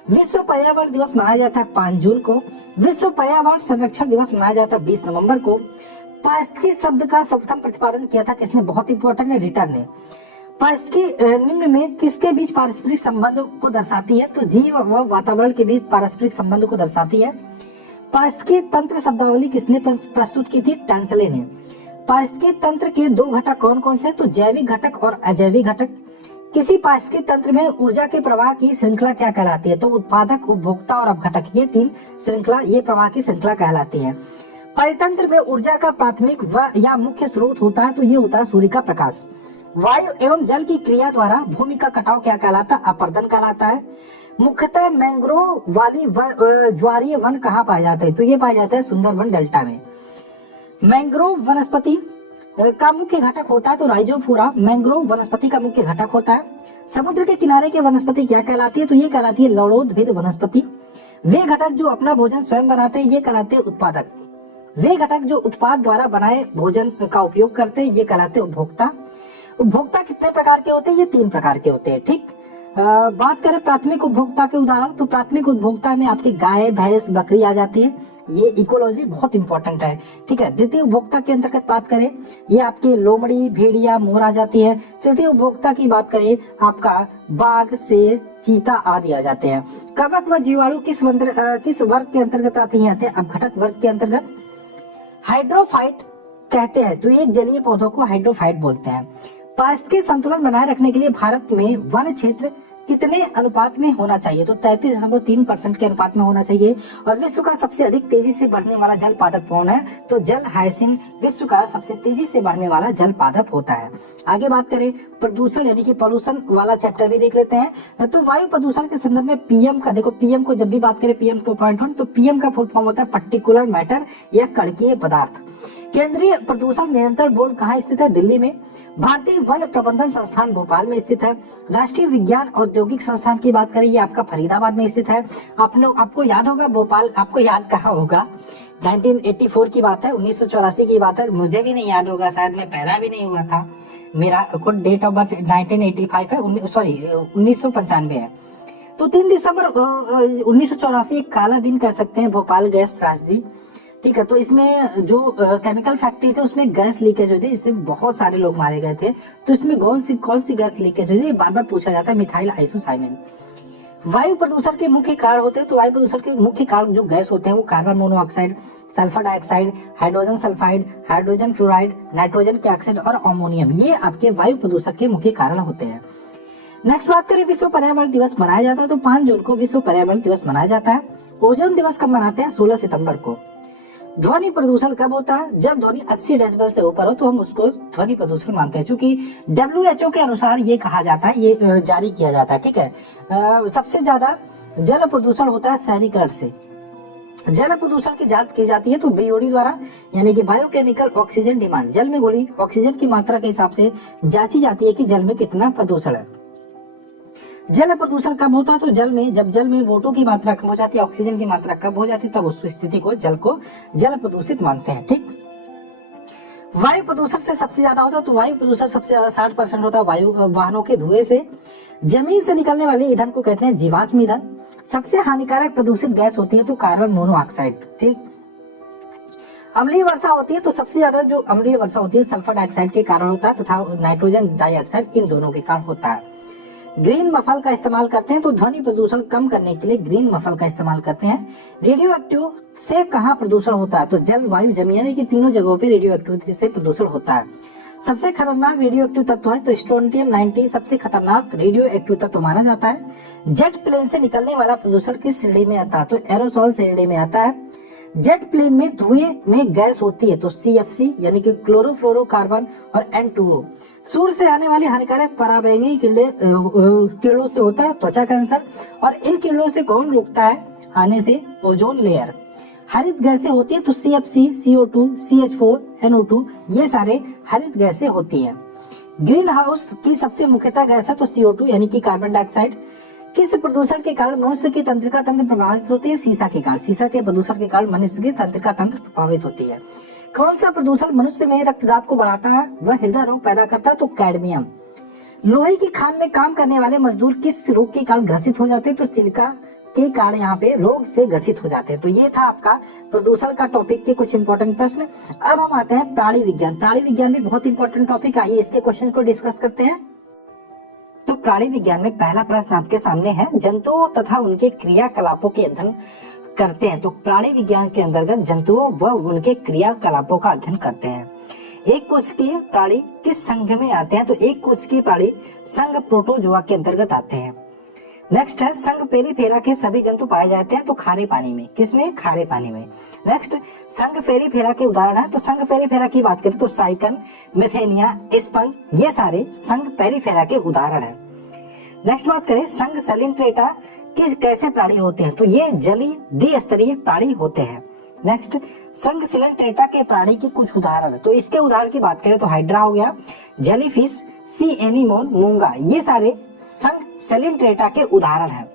विश्व पर्यावरण दिवस मनाया जाता है 5 जून को। विश्व पर्यावरण संरक्षण दिवस मनाया जाता है 20 नवंबर को। पारिस्थितिकी शब्द का सर्वप्रथम प्रतिपादन किया था किसने? बहुत इंपॉर्टेंट है, रिटर ने। पारिस्थितिकी निम्न में किसके बीच पारस्परिक संबंध को दर्शाती है? तो जीव व वातावरण के बीच पारस्परिक संबंध को दर्शाती है। पारिस्थितिकी तंत्र शब्दावली किसने प्रस्तुत की थी? टेंसले ने। पारिस्थितिकी तंत्र के 2 घटक कौन कौन से? तो जैविक घटक और अजैविक घटक। किसी पारिस्थितिकी तंत्र में ऊर्जा के प्रवाह की श्रृंखला क्या कहलाती है? तो उत्पादक, उपभोक्ता और अपघटक, ये 3 श्रृंखला, ये प्रवाह की श्रृंखला कहलाती है। परितंत्र में ऊर्जा का प्राथमिक व या मुख्य स्रोत होता है, तो ये होता है सूर्य का प्रकाश। वायु एवं जल की क्रिया द्वारा भूमि का कटाव क्या कहलाता है? अपरदन कहलाता है। मुख्यतः मैंग्रोव वाली ज्वारीय वन कहाँ पाए जाते हैं? तो ये पाए जाते हैं सुंदरबन डेल्टा में। मैंग्रोव वनस्पति का मुख्य घटक होता है तो राइजोफोरा मैंग्रोव वनस्पति का मुख्य घटक होता है। समुद्र के किनारे की वनस्पति क्या कहलाती है? तो ये कहलाती है लवणोद्भिद वनस्पति। वे घटक जो अपना भोजन स्वयं बनाते हैं ये कहलाते हैं उत्पादक। वे घटक जो उत्पाद द्वारा बनाए भोजन का उपयोग करते हैं ये कहलाते हैं उपभोक्ता। उपभोक्ता कितने प्रकार के होते हैं? ये 3 प्रकार के होते हैं। ठीक, बात करें प्राथमिक उपभोक्ता के उदाहरण, तो प्राथमिक उपभोक्ता में आपकी गाय, भैंस, बकरी आ जाती है, ये इकोलॉजी बहुत इंपॉर्टेंट है। ठीक है, द्वितीय उपभोक्ता के अंतर्गत बात करें, ये आपकी लोमड़ी, भेड़िया, मोर आ जाती है। तृतीय उपभोक्ता की बात करें, आपका बाघ, शेर, चीता आदि आ जाते हैं। कवक व जीवाणु किस वर्ग के अंतर्गत आते हैं? अपघटक वर्ग के अंतर्गत। हाइड्रोफाइट कहते हैं, तो एक जलीय पौधों को हाइड्रोफाइट बोलते हैं। पारिस्थितिकी संतुलन बनाए रखने के लिए भारत में वन क्षेत्र कितने अनुपात में होना चाहिए? तो 33.3% के अनुपात में होना चाहिए। और विश्व का सबसे अधिक तेजी से बढ़ने वाला जल पादप कौन है? तो जल हायसिन विश्व का सबसे तेजी से बढ़ने वाला जल पादप होता है। आगे बात करें प्रदूषण यानी कि पॉल्यूशन वाला चैप्टर भी देख लेते हैं। तो वायु प्रदूषण के संदर्भ में पीएम का देखो, पीएम को जब भी बात करें PM 2.1, तो पीएम का फुल फॉर्म होता है पर्टिकुलर मैटर या कणकीय पदार्थ। केंद्रीय प्रदूषण नियंत्रण बोर्ड कहाँ स्थित है? दिल्ली में। भारतीय वन प्रबंधन संस्थान भोपाल में स्थित है। राष्ट्रीय विज्ञान औद्योगिक संस्थान की बात करें, ये आपका फरीदाबाद में स्थित है। आपको याद होगा भोपाल, आपको याद कहाँ होगा? 1984 की बात है, 1984 की बात है, मुझे भी नहीं याद होगा, शायद मैं पैदा भी नहीं हुआ था। मेरा खुद डेट ऑफ बर्थ 1985 है, 1995 है। तो 3 दिसंबर 1984 एक काला दिन कह सकते हैं भोपाल गैस त्रासदी। ठीक है, तो इसमें जो केमिकल फैक्ट्री थे उसमें गैस लीकेज हुई थी, इसमें बहुत सारे लोग मारे गए थे। तो इसमें कौन सी गैस लीकेज हुई थी? बार बार पूछा जाता है, मिथाइल आइसोसाइनेट। वायु प्रदूषण के मुख्य कारण होते हैं, तो वायु प्रदूषण के मुख्य कारण जो गैस होते हैं वो carbon monoxide, sulphur dioxide, hydrogen sulphide, hydrogen fluoride, nitrogen के ऑक्साइड और अमोनियम, ये आपके वायु प्रदूषण के मुख्य कारण होते हैं। नेक्स्ट बात करें, विश्व पर्यावरण दिवस मनाया जाता है तो 5 जून को विश्व पर्यावरण दिवस मनाया जाता है। ओजोन दिवस कब मनाते हैं? 16 सितंबर को। ध्वनि प्रदूषण कब होता है? जब ध्वनि 80 डेसिबल से ऊपर हो तो हम उसको ध्वनि प्रदूषण मानते हैं, क्योंकि WHO के अनुसार ये कहा जाता है, ये जारी किया जाता है। ठीक है, सबसे ज्यादा जल प्रदूषण होता है शहरीकरण से। जल प्रदूषण की जांच की जाती है तो BOD द्वारा, यानी कि बायोकेमिकल ऑक्सीजन डिमांड, जल में घुली ऑक्सीजन की मात्रा के हिसाब से जांची जाती है कि जल में कितना प्रदूषण है। जल प्रदूषण कब होता है? तो जब जल में O2 की मात्रा कम हो जाती है, ऑक्सीजन की मात्रा कम हो जाती है, तब उस स्थिति को जल प्रदूषित मानते हैं। ठीक, वायु प्रदूषण से सबसे ज्यादा होता है, तो वायु प्रदूषण सबसे ज्यादा 60% होता है वायु वाहनों के धुएं से। जमीन से निकलने वाले ईंधन को कहते हैं जीवाश्म ईंधन। सबसे हानिकारक प्रदूषित गैस होती है तो कार्बन मोनोऑक्साइड। ठीक, अम्लीय वर्षा होती है तो सबसे ज्यादा जो अम्लीय वर्षा होती है सल्फर डाइऑक्साइड के कारण होता है तथा नाइट्रोजन डाइऑक्साइड, इन दोनों के कारण होता है। ग्रीन मफल का इस्तेमाल करते हैं तो ध्वनि प्रदूषण कम करने के लिए ग्रीन मफल का इस्तेमाल करते हैं। रेडियो एक्टिव से कहाँ प्रदूषण होता है? तो जल, वायु, जमीन, यानी कि तीनों जगहों पे रेडियो एक्टिविटी से प्रदूषण होता है। सबसे खतरनाक रेडियो एक्टिव तत्व है तो स्ट्रोंटियम 90 सबसे खतरनाक रेडियो एक्टिव तत्व माना जाता है। जेट प्लेन से निकलने वाला प्रदूषण किस श्रेणी में आता है तो एरोसोल श्रेणी में आता है। जेट प्लेन में धुएं में गैस होती है तो CFC यानी कि क्लोरोफ्लोरोकार्बन और N2O। सूर्य से आने वाली हानिकारक पराबैंगनी किरणों से होता है त्वचा कैंसर, और इन किरणों से कौन रोकता है आने से ओजोन लेयर। हरित गैसें होती है तो CFC, CO2, CH4, NO2 ये सारे हरित गैसें होती हैं। ग्रीन हाउस की सबसे मुख्यतः गैस है तो CO2 यानी कि कार्बन डाइऑक्साइड। किस प्रदूषण के कारण मनुष्य की तंत्रिका तंत्र प्रभावित होती है सीसा के कारण। सीसा के प्रदूषण के कारण मनुष्य की तंत्रिका तंत्र प्रभावित होती है। कौन सा प्रदूषण मनुष्य में रक्तदाब को बढ़ाता है वह हृदय रोग पैदा करता है तो कैडमियम। लोहे की खान में काम करने वाले मजदूर किस रोग के कारण ग्रसित हो जाते हैं तो सिलिका के कारण यहाँ पे रोग से ग्रसित हो जाते हैं। तो ये था आपका प्रदूषण का टॉपिक के कुछ इंपॉर्टेंट प्रश्न। अब हम आते हैं प्राणी विज्ञान। प्राणी विज्ञान भी बहुत इंपॉर्टेंट टॉपिक, आइए इसके क्वेश्चन को डिस्कस करते हैं। तो प्राणी विज्ञान में पहला प्रश्न आपके सामने है, जंतुओं तथा उनके क्रियाकलापों के अध्ययन करते हैं। तो प्राणी विज्ञान के अंतर्गत जंतुओं व उनके क्रियाकलापों का अध्ययन करते हैं। एक कोशिकीय प्राणी किस संघ में आते हैं तो एक कोशिकीय प्राणी संघ प्रोटोजोआ के अंतर्गत आते हैं। नेक्स्ट है, संघ पेरिफेरा के सभी जंतु पाए जाते हैं तो खारे पानी में। किसमें? खारे पानी में। नेक्स्ट, संघ पेरिफेरा के उदाहरण है तो संघ पेरिफेरा की बात करें तो साइकन, मेथेनिया, स्पंज ये सारे संघ पेरिफेरा के उदाहरण है। नेक्स्ट बात करें, संघ सैलिन्ट्रेटा किस कैसे प्राणी होते हैं तो ये जलीय द्विस्तरीय प्राणी होते हैं। नेक्स्ट, संघ सैलिन्ट्रेटा के प्राणी के कुछ उदाहरण है तो इसके उदाहरण की बात करें तो हाइड्रा हो गया, जेलीफिश, सी एनीमोन, मूंगा ये सारे संघ सैलिन्ट्रेटा के उदाहरण हैं।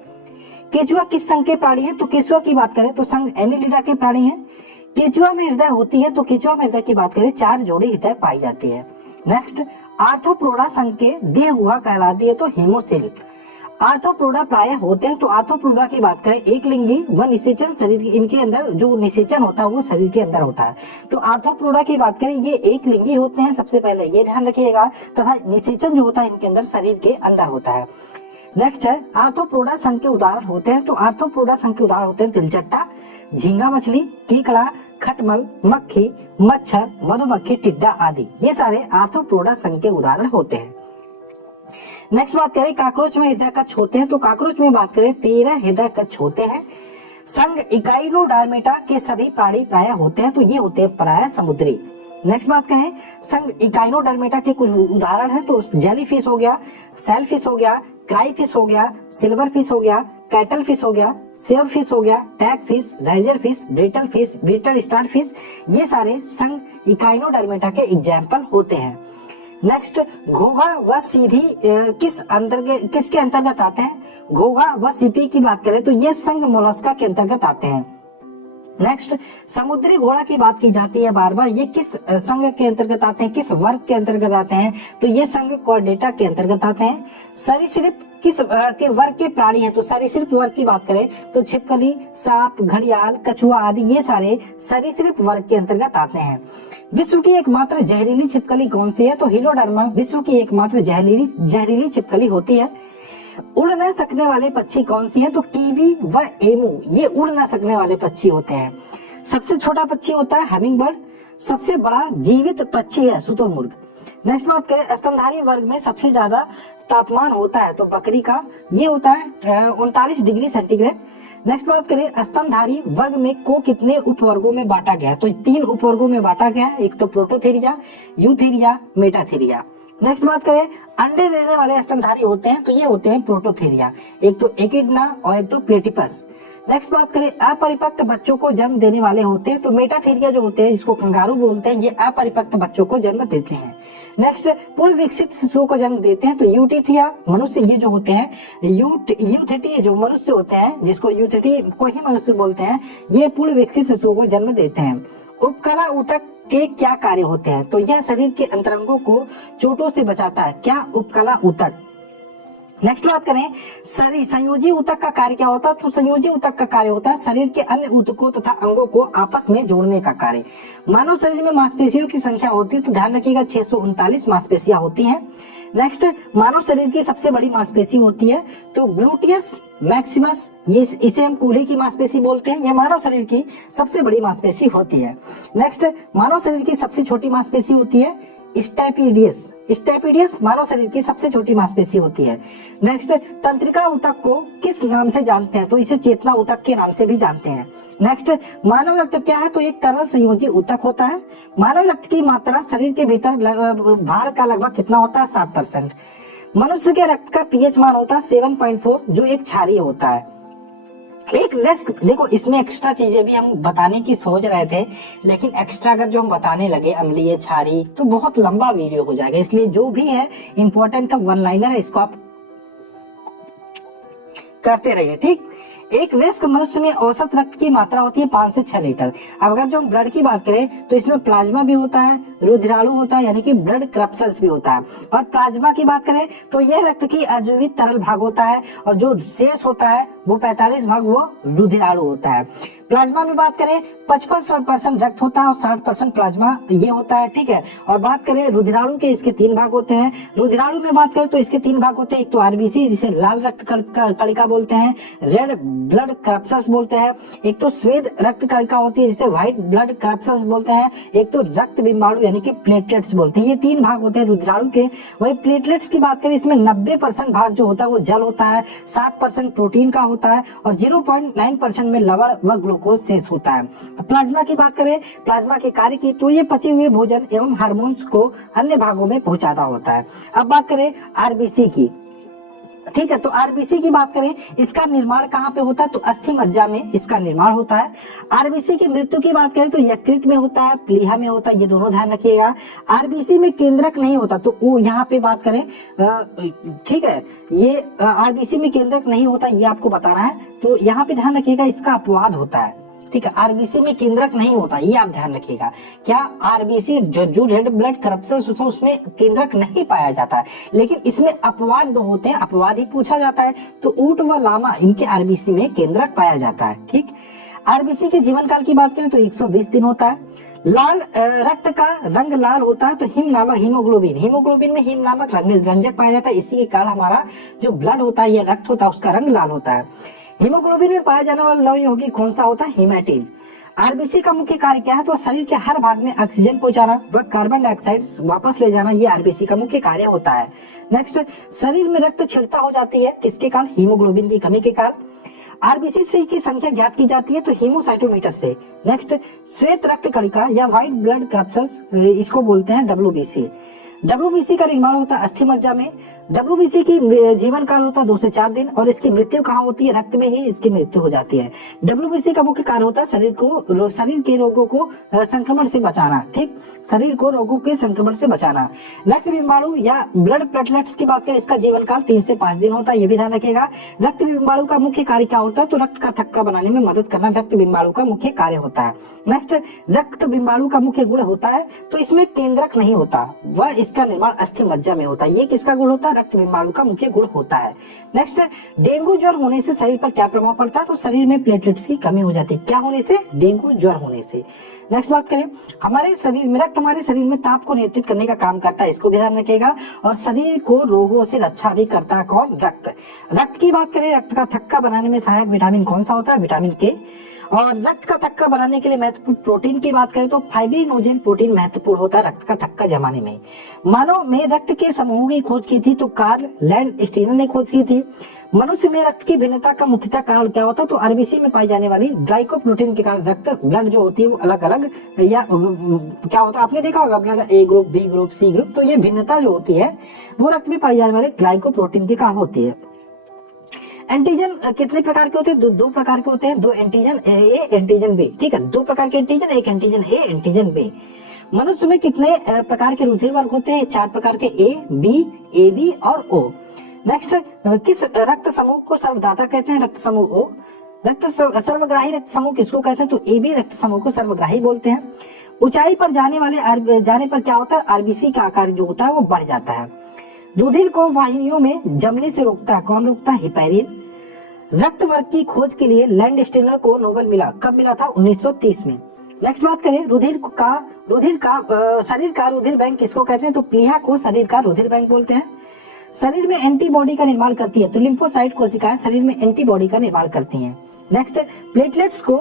केचुआ किस संघ के प्राणी है तो केचुआ की बात करें तो संघ एनिलिडा के प्राणी है। केचुआ में हृदय होती है तो केचुआ में हृदय की बात करें 4 जोड़ी हृदय पाई जाती है। नेक्स्ट, आर्थ्रोपोडा संघ के देह गुहा कहलाती है तो हेमोसिल। आर्थ्रोपोडा प्राय होते हैं तो आर्थ्रोपोडा की बात करें एक लिंगी व निषेचन शरीर इनके अंदर जो निषेचन होता है वो शरीर के अंदर होता है। तो आर्थ्रोपोडा की बात करें ये एक लिंगी होते हैं, सबसे पहले ये ध्यान रखिएगा, तथा निषेचन जो होता है इनके अंदर शरीर के अंदर होता है। नेक्स्ट है, आर्थ्रोपोडा संघ के उदाहरण होते हैं तो आर्थ्रोपोडा संघ के उदाहरण होते हैं तिलचट्टा, झींगा मछली, कीकड़ा, खटमल, मक्खी, मच्छर, मधुमक्खी, टिड्डा आदि ये सारे आर्थ्रोपोडा संघ के उदाहरण होते हैं। नेक्स्ट बात करें, काकरोच में हृदय कक्ष होते हैं तो काकरोच में बात करें 13 हृदय कक्ष होते हैं। संघ इकाइनोडर्मेटा के सभी प्राणी प्राय होते हैं तो ये होते हैं प्राय समुद्री। नेक्स्ट बात करें, संघ इकाइनोडर्मेटा के कुछ उदाहरण हैं तो जेलीफिश हो गया, सेलफिश हो गया, क्राइफिश हो गया, सिल्वर फिश हो गया, कैटल फिश हो गया, सेव फिश हो गया, tag fish, razor fish, brittle star fish ये सारे संघ इकाइनोडर्मेटा के एग्जाम्पल होते हैं। नेक्स्ट, घोघा व सीधी किसके अंतर्गत आते हैं? घोघा व सीपी की बात करें तो ये संघ मोलस्का के अंतर्गत आते हैं। नेक्स्ट, समुद्री घोड़ा की बात की जाती है बार बार, ये किस संघ के अंतर्गत आते हैं, किस वर्ग के अंतर्गत आते हैं तो ये संघ कॉर्डेटा के अंतर्गत आते हैं। सरीसृप किस के वर्ग के प्राणी हैं तो सरीसृप वर्ग की बात करें तो छिपकली, सांप, घड़ियाल, कछुआ आदि ये सारे सरीसृप वर्ग के अंतर्गत आते हैं। विश्व की एकमात्र जहरीली छिपकली कौन सी है तो हिलोडर्मा विश्व की एकमात्र जहरीली छिपकली होती है। उड़ न सकने वाले पक्षी कौन सी है तो कीवी व एमू ये उड़ न सकने वाले पक्षी होते हैं। सबसे छोटा पक्षी होता है हमिंग बर्ड, सबसे बड़ा जीवित पक्षी है शुतुरमुर्ग। नेक्स्ट बात करें, स्तनधारी वर्ग में सबसे ज्यादा तापमान होता है तो बकरी का ये होता है 39 डिग्री सेंटीग्रेड। नेक्स्ट बात करें, स्तनधारी वर्ग में को कितने उपवर्गों में बांटा गया तो 3 उपवर्गों में बांटा गया, एक तो प्रोटोथेरिया, यूथेरिया, मेटाथेरिया। नेक्स्ट बात करें, अंडे देने वाले स्तनधारी होते हैं तो ये होते हैं प्रोटोथेरिया, एक तो एकिडना और एक तो प्लेटिपस। नेक्स्ट बात करें, अपरिपक्व बच्चों को जन्म देने वाले होते हैं तो मेटाथेरिया जो होते हैं जिसको कंगारू बोलते हैं ये अपरिपक्व बच्चों को जन्म देते हैं। नेक्स्ट, पूर्ण विकसित शिशुओं को जन्म देते हैं तो यूटिथिया मनुष्य ये जो होते हैं, यूथिटी जो मनुष्य होते हैं जिसको यूथिटी को ही मनुष्य बोलते हैं ये पूर्ण विकसित शिशुओं को जन्म देते हैं। उपकला ऊतक के क्या कार्य होते हैं तो यह शरीर के अंतरंगों को चोटों से बचाता है। क्या? उपकला ऊतक। नेक्स्ट बात करें, संयोजी ऊतक का कार्य क्या होता है तो संयोजी ऊतक का कार्य होता है शरीर के अन्य ऊतकों तथा अंगों को आपस में जोड़ने का कार्य। मानव शरीर में मांसपेशियों की संख्या होती है तो ध्यान रखिएगा 639 मांसपेशियां होती हैं। नेक्स्ट, मानव शरीर की सबसे बड़ी मांसपेशी होती है तो ग्लूटियस मैक्सिमस, ये इसे हम कूल्हे की मांसपेशी बोलते हैं, यह मानव शरीर की सबसे बड़ी मांसपेशी होती है। नेक्स्ट, मानव शरीर की सबसे छोटी मांसपेशी होती है स्टेपिडियस, स्टेपिडियस मानव शरीर की सबसे छोटी मांसपेशी होती है। नेक्स्ट, तंत्रिका ऊतक को किस नाम से जानते हैं? तो इसे चेतना ऊतक के नाम से भी जानते हैं। नेक्स्ट, मानव रक्त क्या है? तो एक तरल संयोजी ऊतक होता है। मानव रक्त की मात्रा शरीर के भीतर भार का लगभग कितना होता है? 7%। मनुष्य के रक्त का पीएच मान होता है 7.4, जो एक क्षारीय होता है। एक लेस, देखो इसमें एक्स्ट्रा चीजें भी हम बताने की सोच रहे थे, लेकिन एक्स्ट्रा अगर जो हम बताने लगे अम्लीय, क्षारीय, तो बहुत लंबा वीडियो हो जाएगा। इसलिए जो भी है इंपॉर्टेंट वन लाइनर है, इसको आप करते रहिए, ठीक। एक वयस्क मनुष्य में औसत रक्त की मात्रा होती है 5 से 6 लीटर। अब अगर जो हम ब्लड की बात करें तो इसमें प्लाज्मा भी होता है, रुधिराणु होता है, यानी कि ब्लड क्रप्सल्स भी होता है। और प्लाज्मा की बात करें तो यह रक्त की अजीवित तरल भाग होता है, और जो शेष होता है वो 45 भाग वो रुधिराणु होता है। प्लाज्मा में बात करें 55% रक्त होता है और 60% प्लाज्मा ये होता है, ठीक है। और बात करें रुधिराणु के, इसके 3 भाग होते हैं। रुधिराणु में बात करें तो इसके 3 भाग होते हैं, एक तो आरबीसी जिसे लाल रक्त कणिका बोलते हैं, रेड ब्लड क्रप्सल्स बोलते हैं, एक तो श्वेत रक्त कणिका होती है जिसे व्हाइट ब्लड क्रप्सल्स बोलते हैं, एक तो रक्त बिंबाणु यानी कि प्लेटलेट्स बोलते हैं। ये 3 भाग होते हैं रुधिराणु के। वही प्लेटलेट्स की बात करें, इसमें 90% भाग जो होता है वो जल होता है, 7% प्रोटीन का होता है और 0.9% में लवण व ग्लूकोज शेष होता है। प्लाज्मा की बात करें, प्लाज्मा के कार्य की, तो ये पचे हुए भोजन एवं हार्मोन्स को अन्य भागों में पहुंचाता होता है। अब बात करें आरबीसी की, ठीक है। तो आरबीसी की बात करें, इसका निर्माण कहाँ पे होता है? तो अस्थि मज्जा में इसका निर्माण होता है। आरबीसी की मृत्यु की बात करें तो यकृत में होता है, प्लीहा में होता है, ये दोनों ध्यान रखिएगा। आरबीसी में केंद्रक नहीं होता, तो वो यहाँ पे बात करें, ठीक है, ये आरबीसी में केंद्रक नहीं होता, ये आपको बताना है। तो यहाँ पे ध्यान रखिएगा, इसका अपवाद होता है, ठीक है। आरबीसी में केंद्रक नहीं होता, ये आप ध्यान रखिएगा। क्या आरबीसी जो रेड ब्लड करप्शंस होता है उसमें केंद्रक नहीं पाया जाता है, लेकिन इसमें अपवाद दो होते हैं, अपवाद ही पूछा जाता है। तो ऊंट व लामा, इनके आरबीसी में केंद्रक पाया जाता है, ठीक। आरबीसी के जीवन काल की बात करें तो 120 दिन होता है। लाल रक्त का रंग लाल होता है, तो हिम नामक हीमोग्लोबिन, हीमोग्लोबिन में हिम नामक रंजक पाया जाता है। इसी के कारण हमारा जो ब्लड होता है या रक्त होता है उसका रंग लाल होता है। हीमोग्लोबिन में पाया जाने वाला लवण यौगिक कौन सा होता है? हीमेटिन। आरबीसी का मुख्य कार्य क्या है? तो शरीर के हर भाग में ऑक्सीजन पहुंचाना व कार्बन डाइऑक्साइड वापस ले जाना, ये आरबीसी का मुख्य कार्य होता है। नेक्स्ट, शरीर में रक्त छिड़ता हो जाती है, किसके कारण? हीमोग्लोबिन की कमी के कारण। आरबीसी से की संख्या ज्ञात की जाती है तो हीमोसाइटोमीटर से। नेक्स्ट, श्वेत रक्त कणिका या व्हाइट ब्लड क्रप्सल्स, इसको बोलते हैं डब्ल्यूबीसी। डब्ल्यूबीसी का निर्माण होता है अस्थि मज्जा में। डब्ल्यूबीसी की जीवन काल होता है 2 से 4 दिन और इसकी मृत्यु कहाँ होती है? रक्त में ही इसकी मृत्यु हो जाती है। डब्ल्यूबीसी का मुख्य कार्य होता है शरीर के रोगों को संक्रमण से बचाना, ठीक, शरीर को रोगों के संक्रमण से बचाना। रक्त बिंबाणु या ब्लड प्लेटलेट्स की बात करें, इसका जीवन काल 3 से 5 दिन होता है, ये भी ध्यान रखिएगा। रक्त बिंबाणु का मुख्य कार्य क्या होता है? तो रक्त का थक्का बनाने में मदद करना रक्त बिंबाणु का मुख्य कार्य होता है। नेक्स्ट, रक्त बिंबाणु का मुख्य गुण होता है तो इसमें केंद्रक नहीं होता, वह इसका निर्माण अस्थि मज्जा में होता है। ये किसका गुण होता है? रक्त बिंबाणु का मुख्य गुण होता है। नेक्स्ट, डेंगू ज्वर होने से शरीर पर क्या प्रभाव पड़ता है? तो शरीर में प्लेटलेट्स की कमी हो जाती है। क्या होने से? डेंगू ज्वर होने से। नेक्स्ट बात करें, हमारे शरीर में रक्त हमारे शरीर में ताप को नियंत्रित करने का काम करता है, इसको भी ध्यान रखिएगा। और शरीर को रोगों से रक्षा भी करता है कौन? रक्त। रक्त की बात करें, रक्त का थक्का बनाने में सहायक विटामिन कौन सा होता है? विटामिन के। और रक्त का थक्का बनाने के लिए महत्वपूर्ण प्रोटीन की बात करें तो फाइब्रिनोजेन प्रोटीन महत्वपूर्ण होता है रक्त का थक्का जमाने में। मानव में रक्त के समूहों की खोज की थी तो कार्ल लैंडस्टीनर ने खोज की थी। मनुष्य में रक्त की भिन्नता का मुख्यतः कारण क्या होता है? तो आरबीसी में पाई जाने वाली ग्लाइकोप्रोटीन के कारण रक्त ब्लड जो होती है वो अलग अलग या क्या होता है, आपने देखा होगा blood A group, B group, C group. तो ये भिन्नता जो होती है वो रक्त में पाई जाने वाले ग्लाइकोप्रोटीन के कारण होती है। एंटीजन कितने प्रकार के होते हैं? दो प्रकार के होते हैं, 2 एंटीजन ए, एंटीजन बी, ठीक है। 2 प्रकार के एंटीजन, एक एंटीजन ए, एंटीजन बी। मनुष्य में कितने प्रकार के रुधिर वर्ग होते हैं? 4 प्रकार के, ए, बी और ओ। नेक्स्ट, किस रक्त समूह को सर्वदाता कहते हैं? रक्त समूह ओ। सर्वग्राही रक्त समूह किसको कहते हैं? तो ए बी रक्त समूह को सर्वग्राही बोलते हैं। ऊंचाई पर जाने पर क्या होता है? आरबीसी का आकार जो होता है वो बढ़ जाता है। रुधिर को वाहिनियों में जमने से रोकता है, कौन रोकता है? हेपेरिन। रक्त वर्ग की खोज के लिए लैंडस्टीनर को नोबेल मिला, कब मिला था? 1930 में। नेक्स्ट बात करें, शरीर का रुधिर बैंक किसको कहते हैं? तो प्लीहा को शरीर का रुधिर बैंक बोलते हैं। शरीर में एंटीबॉडी का निर्माण करती है, तो लिम्फोसाइट कोशिकाएं शरीर में एंटीबॉडी का निर्माण करती हैं। नेक्स्ट, प्लेटलेट्स को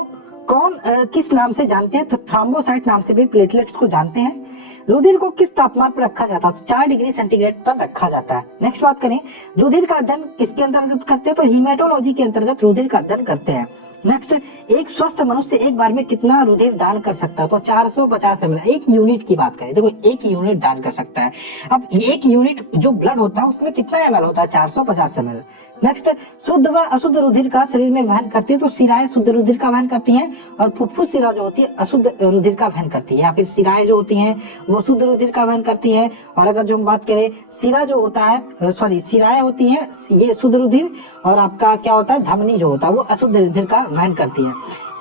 कौन किस नाम से जानते हैं? तो थ्रोम्बोसाइट नाम से भी प्लेटलेट्स को जानते हैं। रुधिर को किस तापमान पर रखा जाता है? तो 4 डिग्री सेंटीग्रेड पर रखा जाता है। नेक्स्ट बात करें, रुधिर का अध्ययन किसके अंतर्गत करते हैं? तो हीमेटोलॉजी के अंतर्गत रुधिर का अध्ययन करते हैं। नेक्स्ट, एक स्वस्थ मनुष्य एक बार में कितना रुधिर दान कर सकता है? तो 450 ml। एक यूनिट की बात करें, देखो एक यूनिट दान कर सकता है। अब एक यूनिट जो ब्लड होता है उसमें कितना ml होता है? 450 ml। नेक्स्ट, शुद्ध व अशुद्ध रुधिर का शरीर में वहन करती है। तो शिराएं शुद्ध रुधिर का वहन करती हैं और फुफ्फुस शिरा जो होती है अशुद्ध रुधिर का वहन करती है, या फिर शिराएं जो होती हैं वो शुद्ध रुधिर का वहन करती है। और अगर जो हम बात करें शिरा जो होता है, सॉरी शिराएं होती हैं ये शुद्ध रुधिर, और आपका क्या होता है धमनी जो होता है वो अशुद्ध रुधिर का वहन करती है।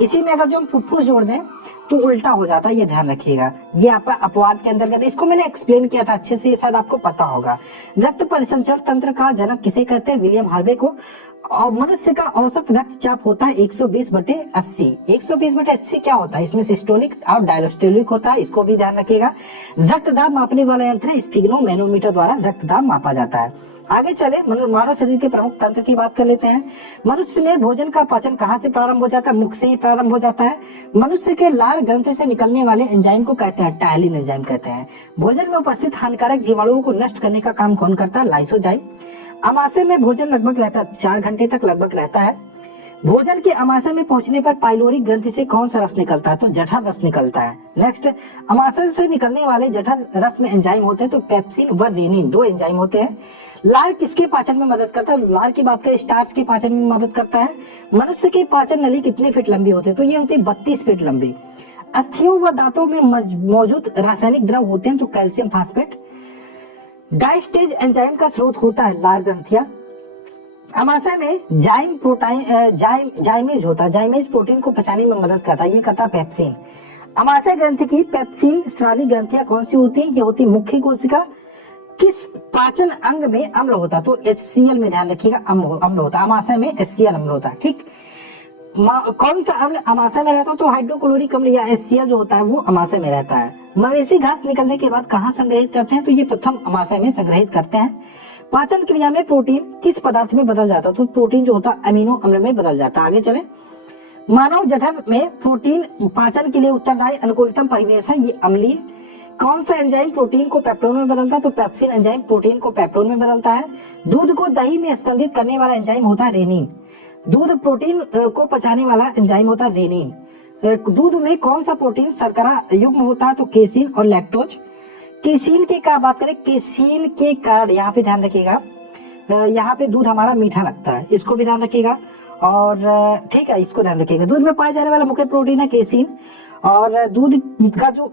इसी में अगर जो हम फुफ्फुस जोड़ दें तो उल्टा हो जाता है, ये ध्यान रखिएगा। ये आपका अपवाद के अंतर्गत, इसको मैंने एक्सप्लेन किया था अच्छे से, शायद आपको पता होगा। रक्त परिसंचरण तंत्र का जनक किसे कहते हैं? विलियम हार्वे को। और मनुष्य का औसत रक्तचाप होता है 120/80। 120/80 क्या होता है? इसमें सिस्टोलिक और डायस्टोलिक होता है, इसको भी ध्यान रखिएगा। रक्तदाब मापने वाला यंत्र है स्फिग्नोमेनोमीटर द्वारा रक्तदाब मापा जाता है। आगे चले, मानव शरीर के प्रमुख तंत्र की बात कर लेते हैं। मनुष्य में भोजन का पाचन कहाँ से प्रारंभ हो जाता है? मुख से ही प्रारंभ हो जाता है। मनुष्य के लाल ग्रंथि से निकलने वाले एंजाइम को कहते हैं टायलिन एंजाइम कहते हैं। भोजन में उपस्थित हानिकारक जीवाणुओं को नष्ट करने का काम कौन करता है? लाइसोजाइम। अमाशय में भोजन लगभग रहता है 4 घंटे तक लगभग रहता है। भोजन के अमाशय में पहुंचने पर पाइलोरिक ग्रंथि से कौन सा रस निकलता है? तो जठर रस निकलता है। नेक्स्ट, अमाशय से निकलने वाले जठर रस में एंजाइम होते हैं तो पेप्सिन व रेनिन 2 एंजाइम होते हैं। लार किसके पाचन में मदद करता है? लार की बात करें स्टार्च के पाचन में मदद करता है। मनुष्य की पाचन नली कितने फीट लंबी होती है? तो ये होती है 32 फीट लंबी। अस्थियों व दांतों में मौजूद रासायनिक द्रव होते हैं तो कैल्शियम फास्फेट। डायस्टेज एंजाइम का स्रोत होता है लार ग्रंथियां। अमाशय में जाइमेज होता है, जाइमेज प्रोटीन को पचाने में मदद करता है, ये करता है पेप्सिन। अमाशय ग्रंथि की पेप्सिन स्रावी ग्रंथियां कौन सी होती है? ये होती मुख्य कोशिका। किस पाचन अंग में अम्ल होता है? तो HCl में ध्यान रखिएगा, अम्ल होता है। अमाशय में HCl अम्ल होता है, ठीक। कौन सा अम्ल अमाशय में रहता है? तो हाइड्रोक्लोरिक अम्ल या HCl जो होता है वो अमाशय में रहता है। मवेशी घास निकलने के बाद कहाँ संग्रहित करते हैं? तो ये प्रथम अमाशय में संग्रहित करते हैं। पाचन क्रिया में प्रोटीन किस पदार्थ में बदल जाता है? तो प्रोटीन जो होता है अमीनो अम्ल में बदल जाता है। आगे चले, मानव जठर में प्रोटीन पाचन के लिए उत्तरदायी अनुकूलतम परिवेश है, ये अम्लीय। कौन सा एंजाइम प्रोटीन को पेप्टोन में बदलता है? तो पेप्सिन एंजाइम प्रोटीन को पेप्टोन में बदलता है। दूध को दही में स्कंदित करने वाला एंजाइम होता है रेनिन। दूध प्रोटीन को पचाने वाला एंजाइम होता है रेनिन। दूध में कौन सा प्रोटीन शर्करा युग्म होता है? तो केसिन और लैक्टोज। केसिन के का बात करें, केसिन के कारण यहाँ पे ध्यान रखिएगा, यहाँ पे दूध हमारा मीठा लगता है, इसको भी ध्यान रखिएगा। और ठीक है, इसको ध्यान रखिएगा। दूध में पाया जाने वाला मुख्य प्रोटीन है केसिन। और दूध का जो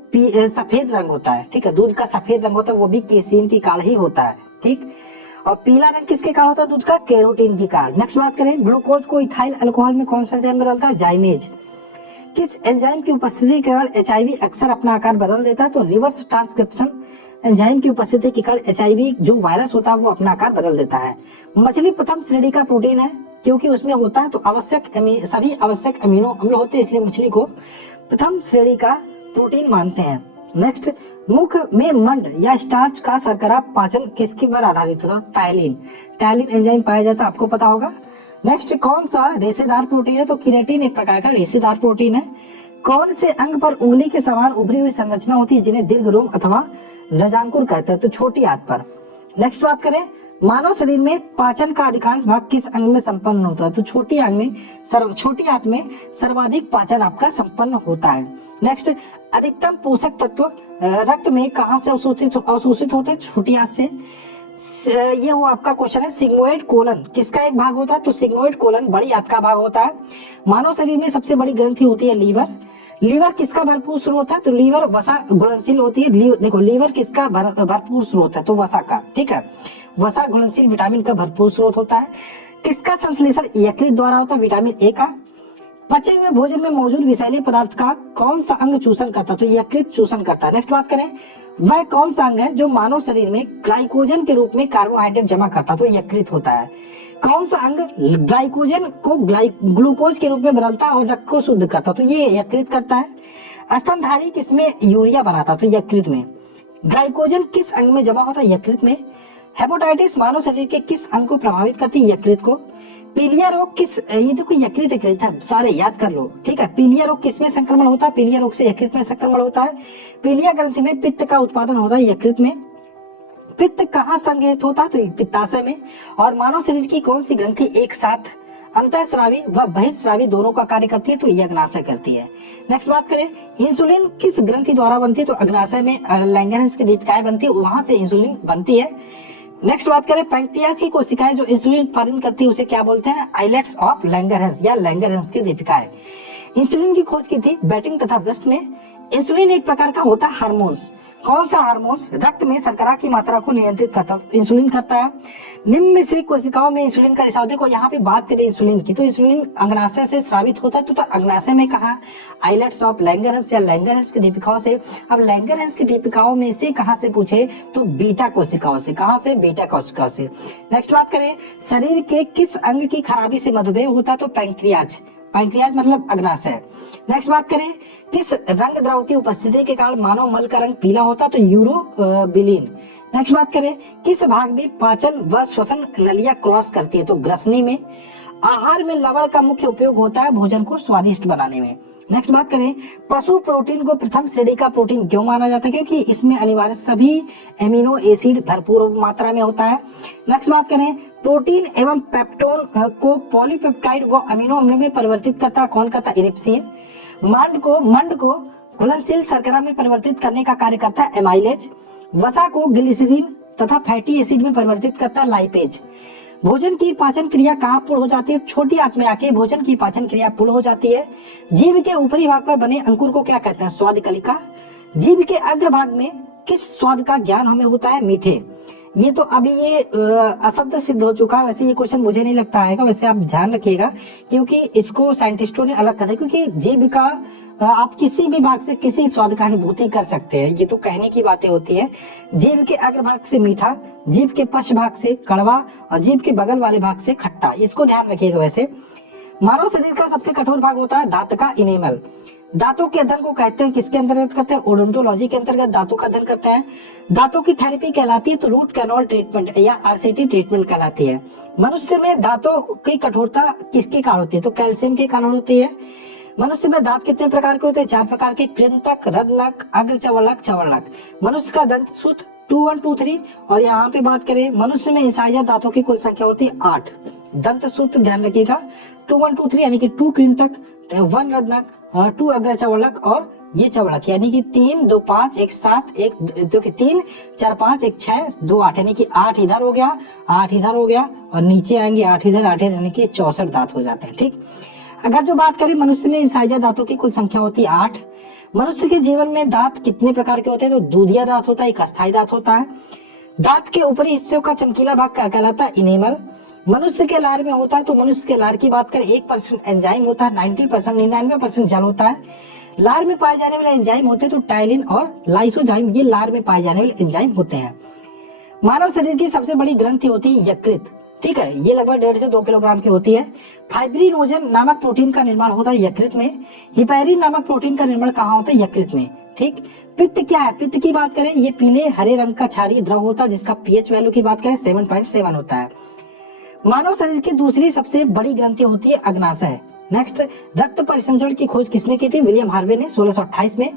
सफेद रंग होता है, ठीक है, दूध का सफेद रंग होता है वो भी केसिन के कारण ही होता है, ठीक। और पीला रंग किसके कारण होता है? दूध का कैरोटीन के कारण। नेक्स्ट बात करें, ग्लूकोज को इथाइल अल्कोहल में कौन सा एंजाइम बदलता है? जाइमेज। किस एंजाइम की उपस्थिति के कारण HIV अक्सर अपना आकार बदल देता है? तो रिवर्स ट्रांसक्रिप्शन एंजाइम की उपस्थिति के कारण HIV जो वायरस होता है वो अपना आकार बदल देता है। मछली प्रथम श्रेणी का प्रोटीन है क्योंकि उसमें होता है तो सभी आवश्यक अमीनो अम्ल होते हैं, इसलिए मछली को प्रथम श्रेणी का प्रोटीन मानते हैं। नेक्स्ट, मुख में मंड या स्टार्च का शर्करा पाचन किसके पर आधारित होता है? टायलिन। टायलिन एंजाइम पाया जाता है, आपको पता होगा। नेक्स्ट, कौन सा रेशेदार प्रोटीन है? तो केराटिन एक प्रकार का रेशेदार प्रोटीन है। कौन से अंग पर उंगली के समान उभरी हुई संरचना होती है जिन्हें दीर्घ रोम अथवा रजांकुर कहते हैं? तो छोटी आंत पर। नेक्स्ट बात करें, मानव शरीर में पाचन का अधिकांश भाग किस अंग में संपन्न होता है? तो छोटी आंत में सर्वाधिक पाचन आपका संपन्न होता है। नेक्स्ट, अधिकतम पोषक तत्व रक्त में कहां से अवशोषित होते हैं? छोटी आंत से। ये वो आपका क्वेश्चन है। सिग्मोइड कोलन किसका एक भाग होता है? तो सिग्मोइड कोलन बड़ी आंत का भाग होता है। मानव शरीर में सबसे बड़ी ग्रंथि होती है लीवर। लीवर किसका भरपूर स्रोत है? तो लीवर वसा घुलनशील होती है। देखो, लीवर किसका भरपूर स्रोत है? तो वसा का, ठीक है। वसा घुलनशील विटामिन का भरपूर स्रोत होता है। किसका संश्लेषण यकृत द्वारा होता है? विटामिन ए का। पचे हुए भोजन में मौजूद विषैले पदार्थ का कौन सा अंग चूषण करता है? तो यकृत चूषण करता है। नेक्स्ट बात करें, वह कौन सा अंग है जो मानव शरीर में ग्लाइकोजन के रूप में कार्बोहाइड्रेट जमा करता है? तो यकृत होता है। कौन सा अंग ग्लाइकोजन को ग्लूकोज के रूप में बदलता है और रक्त को शुद्ध करता है? तो ये यकृत करता है। स्तनधारी किसमें यूरिया बनाता है? तो यकृत में। ग्लाइकोजन किस अंग में जमा होता है? यकृत में। हेपेटाइटिस मानव शरीर के किस अंग को प्रभावित करती है? यकृत को। पीलिया रोग किस, ये देखो यकृत यकृत है, सारे याद कर लो, ठीक है। पीलिया रोग किसमें संक्रमण होता है? पीलिया रोग से यकृत में संक्रमण होता है। पीलिया ग्रंथि में पित्त का उत्पादन होता है यकृत में। पित्त कहाँ संग्रहित होता है? तो पित्ताशय में। और मानव शरीर की कौन सी ग्रंथि एक साथ अंतःस्रावी व बहिर्स्रावी दोनों का कार्य करती है? तो ये अग्नाशय करती है। नेक्स्ट बात करें, इंसुलिन किस ग्रंथि द्वारा बनती है? तो अग्नाशय में लैंगरहैंस की दीपिकाएं बनती है, वहां से इंसुलिन बनती है। नेक्स्ट बात करें, पैंक्रियाज की कोशिकाएं जो इंसुलिन उत्पादन करती है उसे क्या बोलते हैं? आइलेट्स ऑफ लैंगरहैंस या लैंगरहैंस की दीपिकाएं। इंसुलिन की खोज की थी बैटिंग तथा ब्रस्ट ने। इंसुलिन एक प्रकार का होता है हार्मोन्स। कौन सा हार्मोन्स? रक्त में शर्करा की मात्रा को नियंत्रित करता इंसुलिन करता है। निम्न में से कोशिकाओं में इंसुलिन का रिसाव, देखो यहाँ पे बात करें इंसुलिन की, तो इंसुलिन अग्नाशय से स्रावित होता है। तो अग्नाशय में कहा? आइलेट्स ऑफ लैंगरहैंस या लैंगरहैंस की दीपिकाओं से। अब लैंगरहैंस की दीपिकाओं में से कहां से पूछे? तो बीटा कोशिकाओं से। कहां से? बीटा कोशिकाओं से। नेक्स्ट बात करें, शरीर के किस अंग की खराबी से मधुमेह होता है? तो पैंक्रियाज। पैंक्रियाज मतलब अग्नाशय। नेक्स्ट बात करें, किस रंग द्रव की उपस्थिति के कारण मानव मल का रंग पीला होता है? तो यूरोबिलिन। नेक्स्ट बात करें, किस भाग में पाचन व श्वसन नलियां क्रॉस करती है? तो ग्रसनी में। आहार में लवण का मुख्य उपयोग होता है भोजन को स्वादिष्ट बनाने में। नेक्स्ट बात करें, पशु प्रोटीन को प्रथम श्रेणी का प्रोटीन क्यों माना जाता है? क्योंकि इसमें अनिवार्य सभी एमिनो एसिड भरपूर मात्रा में होता है। नेक्स्ट बात करें, प्रोटीन एवं पेप्टोन को पॉलीपेप्टाइड व अमीनो अम्ल में परिवर्तित करता कौन करता? इरिप्सिन। मंड को घुलनशील शर्करा में परिवर्तित करने का कार्य करता है एमाइलेज। वसा को ग्लिसरीन तथा फैटी एसिड में परिवर्तित करता है लाइपेज। भोजन की पाचन क्रिया कहाँ पूर्ण हो जाती है? छोटी आंत में आके भोजन की पाचन क्रिया पूर्ण हो जाती है। जीभ के ऊपरी भाग पर बने अंकुर को क्या कहते हैं? स्वाद कलिका। जीभ के अग्र भाग में किस स्वाद का ज्ञान हमें होता है? मीठे। ये तो अभी ये असत्य सिद्ध हो चुका है, वैसे ये क्वेश्चन मुझे नहीं लगता आएगा, वैसे आप ध्यान रखिएगा क्योंकि इसको साइंटिस्टों ने अलग कर दिया। क्योंकि जीभ का आप किसी भी भाग से किसी स्वाद का अनुभूति कर सकते हैं, ये तो कहने की बातें होती है। जीभ के अग्र भाग से मीठा, जीभ के पश्च भाग से कड़वा और जीभ के बगल वाले भाग से खट्टा, इसको ध्यान रखिएगा। वैसे मानव शरीर का सबसे कठोर भाग होता है दांत का इनेमल। दांतों के अध्ययन को कहते हैं किसके अंतर्गत करते हैं? ओडोंटोलॉजी के अंतर्गत दांतों का अध्ययन करते हैं। दांतों की थेरेपी कहलाती है तो रूट कैनाल ट्रीटमेंट या आरसीटी ट्रीटमेंट कहलाती है। मनुष्य में दांतों की कठोरता किसके कारण होती है? तो कैल्शियम के कारण होती है। मनुष्य में दांत कितने प्रकार के होते हैं? 4 प्रकार के, कृंतक, रत्नक, अग्र चवलक, चवलक। मनुष्य का दंत सूत्र 2 1 2 3। और यहाँ पे बात करें मनुष्य में इंसाइजर दांतों की कुल संख्या होती है 8। दंत सूत्र ध्यान रखिएगा 2 1 2 3 यानी कि 2 कृंतक, 1 रत्नक, 2 अग्र चवलक और ये चवलक यानी कि 3 2 5 1 7 1 2 3 4 5 1 6 2 8 यानी कि 8 इधर हो गया, 8 इधर हो गया और नीचे आएंगे 8 इधर 8 यानी कि 64 दांत हो जाते हैं। ठीक, अगर जो बात करें मनुष्य में इंसाइजर दांतों की कुल संख्या होती है 8। मनुष्य के जीवन में दांत कितने प्रकार के होते हैं? तो दूधिया दांत होता है, एक अस्थायी दांत होता है। दांत के ऊपरी हिस्सों का चमकीला भाग क्या कहलाता है? इनेमल। मनुष्य के लार में होता है तो मनुष्य के लार की बात करें 1% एंजाइम होता है, 99% जल होता है। लार में पाए जाने वाले एंजाइम होते हैं तो टाइलिन और लाइसोजाइम, ये लार में पाए जाने वाले एंजाइम होते हैं। मानव शरीर की सबसे बड़ी ग्रंथि होती है यकृत। ठीक है, ये लगभग 1.5 से 2 किलोग्राम की होती है। फाइब्रिनोजन नामक प्रोटीन का निर्माण होता है यकृत में। हिपैरिन नामक प्रोटीन का निर्माण कहाँ होता है? यकृत में। ठीक, पित्त क्या है? पित्त की बात करें ये पीले हरे रंग का क्षारीय द्रव होता है जिसका पीएच वैल्यू की बात करें 7.7 होता है। मानव शरीर की दूसरी सबसे बड़ी ग्रंथि होती है अग्नाशय। नेक्स्ट, रक्त परिसंचरण की खोज किसने की थी? विलियम हार्वे ने 1628 में।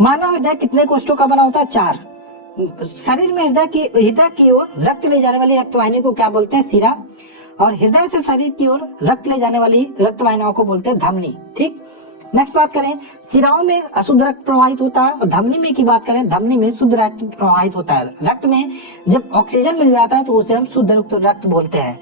मानव हृदय कितने कोष्ठों का बना होता है? 4। शरीर में हृदय की ओर रक्त ले जाने वाली रक्तवाहिनी को क्या बोलते हैं? शिरा। और हृदय से शरीर की ओर रक्त ले जाने वाली रक्तवाहिनियों को बोलते हैं धमनी। ठीक, नेक्स्ट बात करें शिराओं में अशुद्ध रक्त प्रवाहित होता है और धमनी में की बात करें धमनी में शुद्ध रक्त प्रवाहित होता है। रक्त में जब ऑक्सीजन मिल जाता है तो उसे हम शुद्ध रक्त बोलते हैं।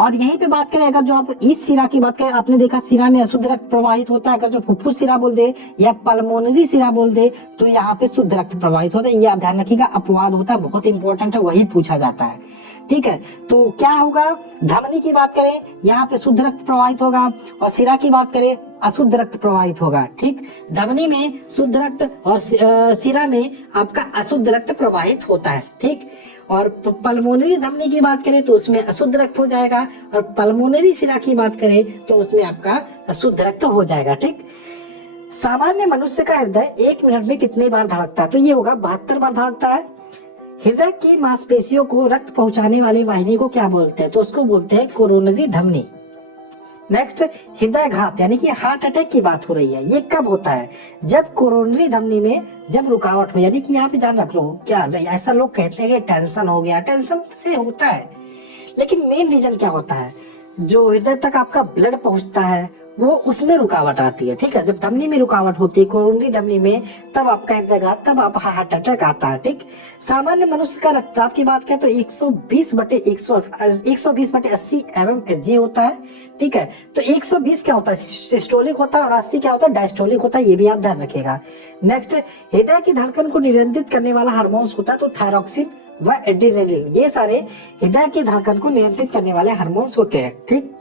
और यहीं पे बात करें अगर जो आप इस शिरा की बात करें, आपने देखा शिरा में अशुद्ध रक्त प्रवाहित होता है। अगर जो फुफ्फुस शिरा बोल दे या पल्मोनरी शिरा बोल दे तो यहाँ पे शुद्ध रक्त प्रवाहित होता है। ये आप ध्यान रखिएगा, अपवाद होता है, बहुत इंपॉर्टेंट है, वही पूछा जाता है। ठीक है, तो क्या होगा? धमनी की बात करें यहाँ पे शुद्ध रक्त प्रवाहित होगा और शिरा की बात करें अशुद्ध रक्त प्रवाहित होगा। ठीक, धमनी में शुद्ध रक्त और शिरा में आपका अशुद्ध रक्त प्रवाहित होता है। ठीक, और पल्मोनरी धमनी की बात करें तो उसमें अशुद्ध रक्त हो जाएगा और पल्मोनरी शिरा की बात करें तो उसमें आपका अशुद्ध रक्त हो जाएगा। ठीक, सामान्य मनुष्य का हृदय 1 मिनट में कितनी बार धड़कता है? तो ये होगा 72 बार धड़कता है। हृदय की मांसपेशियों को रक्त पहुंचाने वाली वाहिनी को क्या बोलते हैं? तो उसको बोलते हैं कोरोनरी धमनी। नेक्स्ट, हृदयघात यानी कि हार्ट अटैक की बात हो रही है, ये कब होता है? जब कोरोनरी धमनी में जब रुकावट हो, यानी कि यहाँ पे ध्यान रख लो। क्या ऐसा लोग कहते हैं कि टेंशन हो गया, टेंशन से होता है, लेकिन मेन रीजन क्या होता है? जो हृदय तक आपका ब्लड पहुंचता है वो उसमें रुकावट आती है। ठीक है, जब धमनी में रुकावट होती है, कोरोनरी धमनी में, तब आपका हृदयघात, तब आप हार्ट अटैक आता है। ठीक, सामान्य मनुष्य का रक्तचाप की बात करें तो 120/80 mmHg होता है। ठीक है, तो 120 क्या होता है? सिस्टोलिक होता है, और 80 क्या होता है? डायस्टोलिक होता है। ये भी आप ध्यान रखिएगा। नेक्स्ट, हृदय की धड़कन को नियंत्रित करने वाला हार्मोन्स होता है तो थायरॉक्सिन व एड्रेनालिन, ये सारे हृदय की धड़कन को नियंत्रित करने वाले हार्मोन्स होते हैं। ठीक,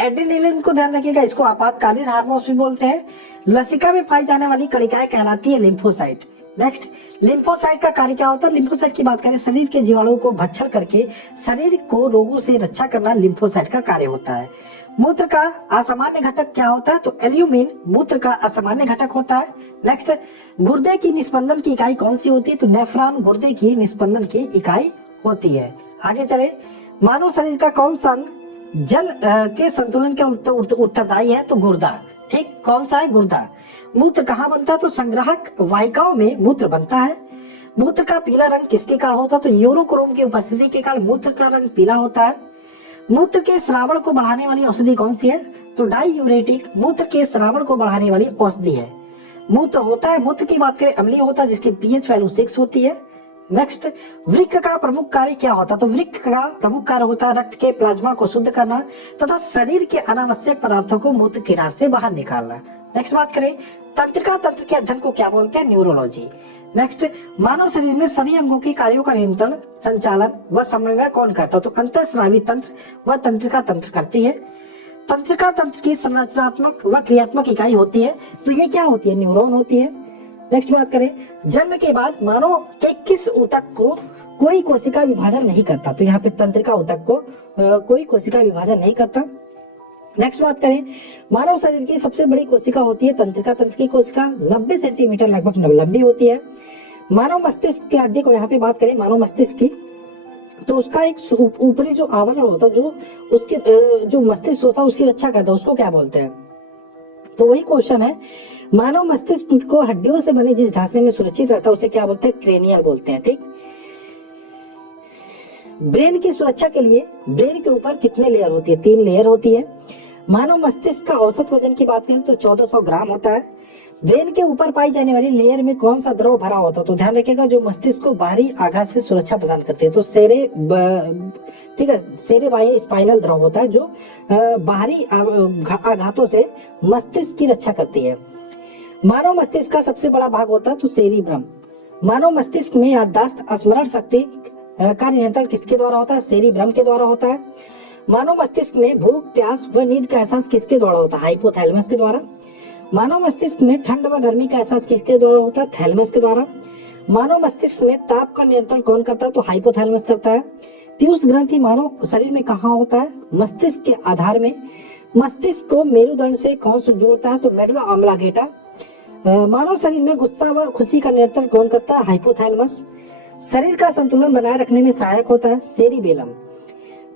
एड्रेनालिन को ध्यान रखिएगा, इसको आपातकालीन हार्मोन्स भी बोलते हैं। लसिका में पाई जाने वाली कणिकाएं कहलाती है लिम्फोसाइट। नेक्स्ट, लिम्फोसाइट का कार्य क्या होता है? लिम्फोसाइट की बात करें, शरीर के जीवाणुओं को भक्षण करके शरीर को रोगों से रक्षा करना लिम्फोसाइट का कार्य होता है। मूत्र का असामान्य घटक क्या होता है? तो एल्यूमिन मूत्र का असामान्य घटक होता है। नेक्स्ट, गुर्दे की निस्पंदन की इकाई कौन सी होती है? तो नेफ्रॉन गुर्दे की निस्पंदन की इकाई होती है। आगे चले, मानव शरीर का कौन सा अंग जल के संतुलन के उत्तरदायी है? तो गुर्दा। ठीक, कौन सा है? गुर्दा। मूत्र कहाँ बनता है? तो संग्राहक वाहिकाओं में मूत्र बनता है। मूत्र का पीला रंग किसके कारण होता है? तो यूरोक्रोम की उपस्थिति के कारण मूत्र का रंग पीला होता है। मूत्र के श्रावण को बढ़ाने वाली औषधि कौन सी है? तो डाईयूरेटिक मूत्र के श्रावण को बढ़ाने वाली औषधि है। मूत्र होता है, मूत्र की बात करें अम्लीय होता है, जिसकी पीएच वैल्यू 6 होती है। नेक्स्ट, वृक्क का प्रमुख कार्य क्या होता है? तो वृक्क का प्रमुख कार्य होता है रक्त के प्लाज्मा को शुद्ध करना तथा शरीर के अनावश्यक पदार्थों को मूत्र के रास्ते बाहर निकालना। नेक्स्ट बात करें, तंत्रिका तंत्र के अध्ययन को क्या बोलते हैं? न्यूरोलॉजी। नेक्स्ट, मानव शरीर में सभी अंगों के कार्यों का नियंत्रण, संचालन व समन्वय कौन करता है? तो अंतःस्रावी तंत्र व तंत्रिका तंत्र करती है। तंत्रिका तंत्र की संरचनात्मक व क्रियात्मक इकाई होती है, तो ये क्या होती है? न्यूरॉन होती है। नेक्स्ट बात करें, जन्म के बाद मानव के किस ऊतक को कोई कोशिका विभाजन नहीं करता? तो यहाँ पे तंत्रिका ऊतक को कोई कोशिका विभाजन नहीं करता। नेक्स्ट बात करें, मानव शरीर की सबसे बड़ी कोशिका होती है तंत्रिका तंत्र की कोशिका, 90 सेंटीमीटर लगभग लंबी होती है। मानव मस्तिष्क की हड्डी को यहाँ पे बात करें, मानव मस्तिष्क की, तो उसका एक ऊपरी जो आवरण होता है, जो उसके जो मस्तिष्क होता है उसकी रक्षा करता है, उसको क्या बोलते हैं? तो वही क्वेश्चन है, मानव मस्तिष्क को हड्डियों से बने जिस ढांचे में सुरक्षित रहता है उसे क्या बोलते हैं? क्रेनियल बोलते हैं। ठीक, ब्रेन की सुरक्षा के लिए ब्रेन के ऊपर कितने लेयर होती है? 3 लेयर होती है। मानव मस्तिष्क का औसत वजन की बात करें तो 1400 ग्राम होता है। ब्रेन के ऊपर पाई जाने वाली लेयर में कौन सा द्रव भरा होता है? तो ध्यान रखिएगा, जो मस्तिष्क को बाहरी आघात से सुरक्षा प्रदान करते हैं, तो ठीक है, सेरेबाई स्पाइनल द्रव होता है जो बाहरी आघातों से मस्तिष्क की रक्षा करती है। मानव मस्तिष्क का सबसे बड़ा भाग होता है तो सेरिब्रम। मानव मस्तिष्क में याददाश्त, स्मरण शक्ति का नियंत्रण किसके द्वारा होता है? सेरिब्रम के द्वारा होता है। मानव मस्तिष्क में भूख, प्यास व नींद का एहसास किसके द्वारा होता है? हाइपोथैलेमस के द्वारा। मानव मस्तिष्क में ठंड व गर्मी का एहसास किसके द्वारा होता है? थैलेमस के द्वारा। मानव मस्तिष्क में ताप का नियंत्रण कौन करता है? तो हाइपोथैलेमस करता है। पीयूष ग्रंथि मानव शरीर में कहाँ होता है? मस्तिष्क के आधार में। मस्तिष्क को मेरुदंड से कौन सा जोड़ता है? तो मेडुला ऑब्लांगेटा। मानव शरीर में गुस्सा व खुशी का नियंत्रण कौन करता है? हाइपोथैलेमस। शरीर का संतुलन बनाए रखने में सहायक होता है सेरिबेलम।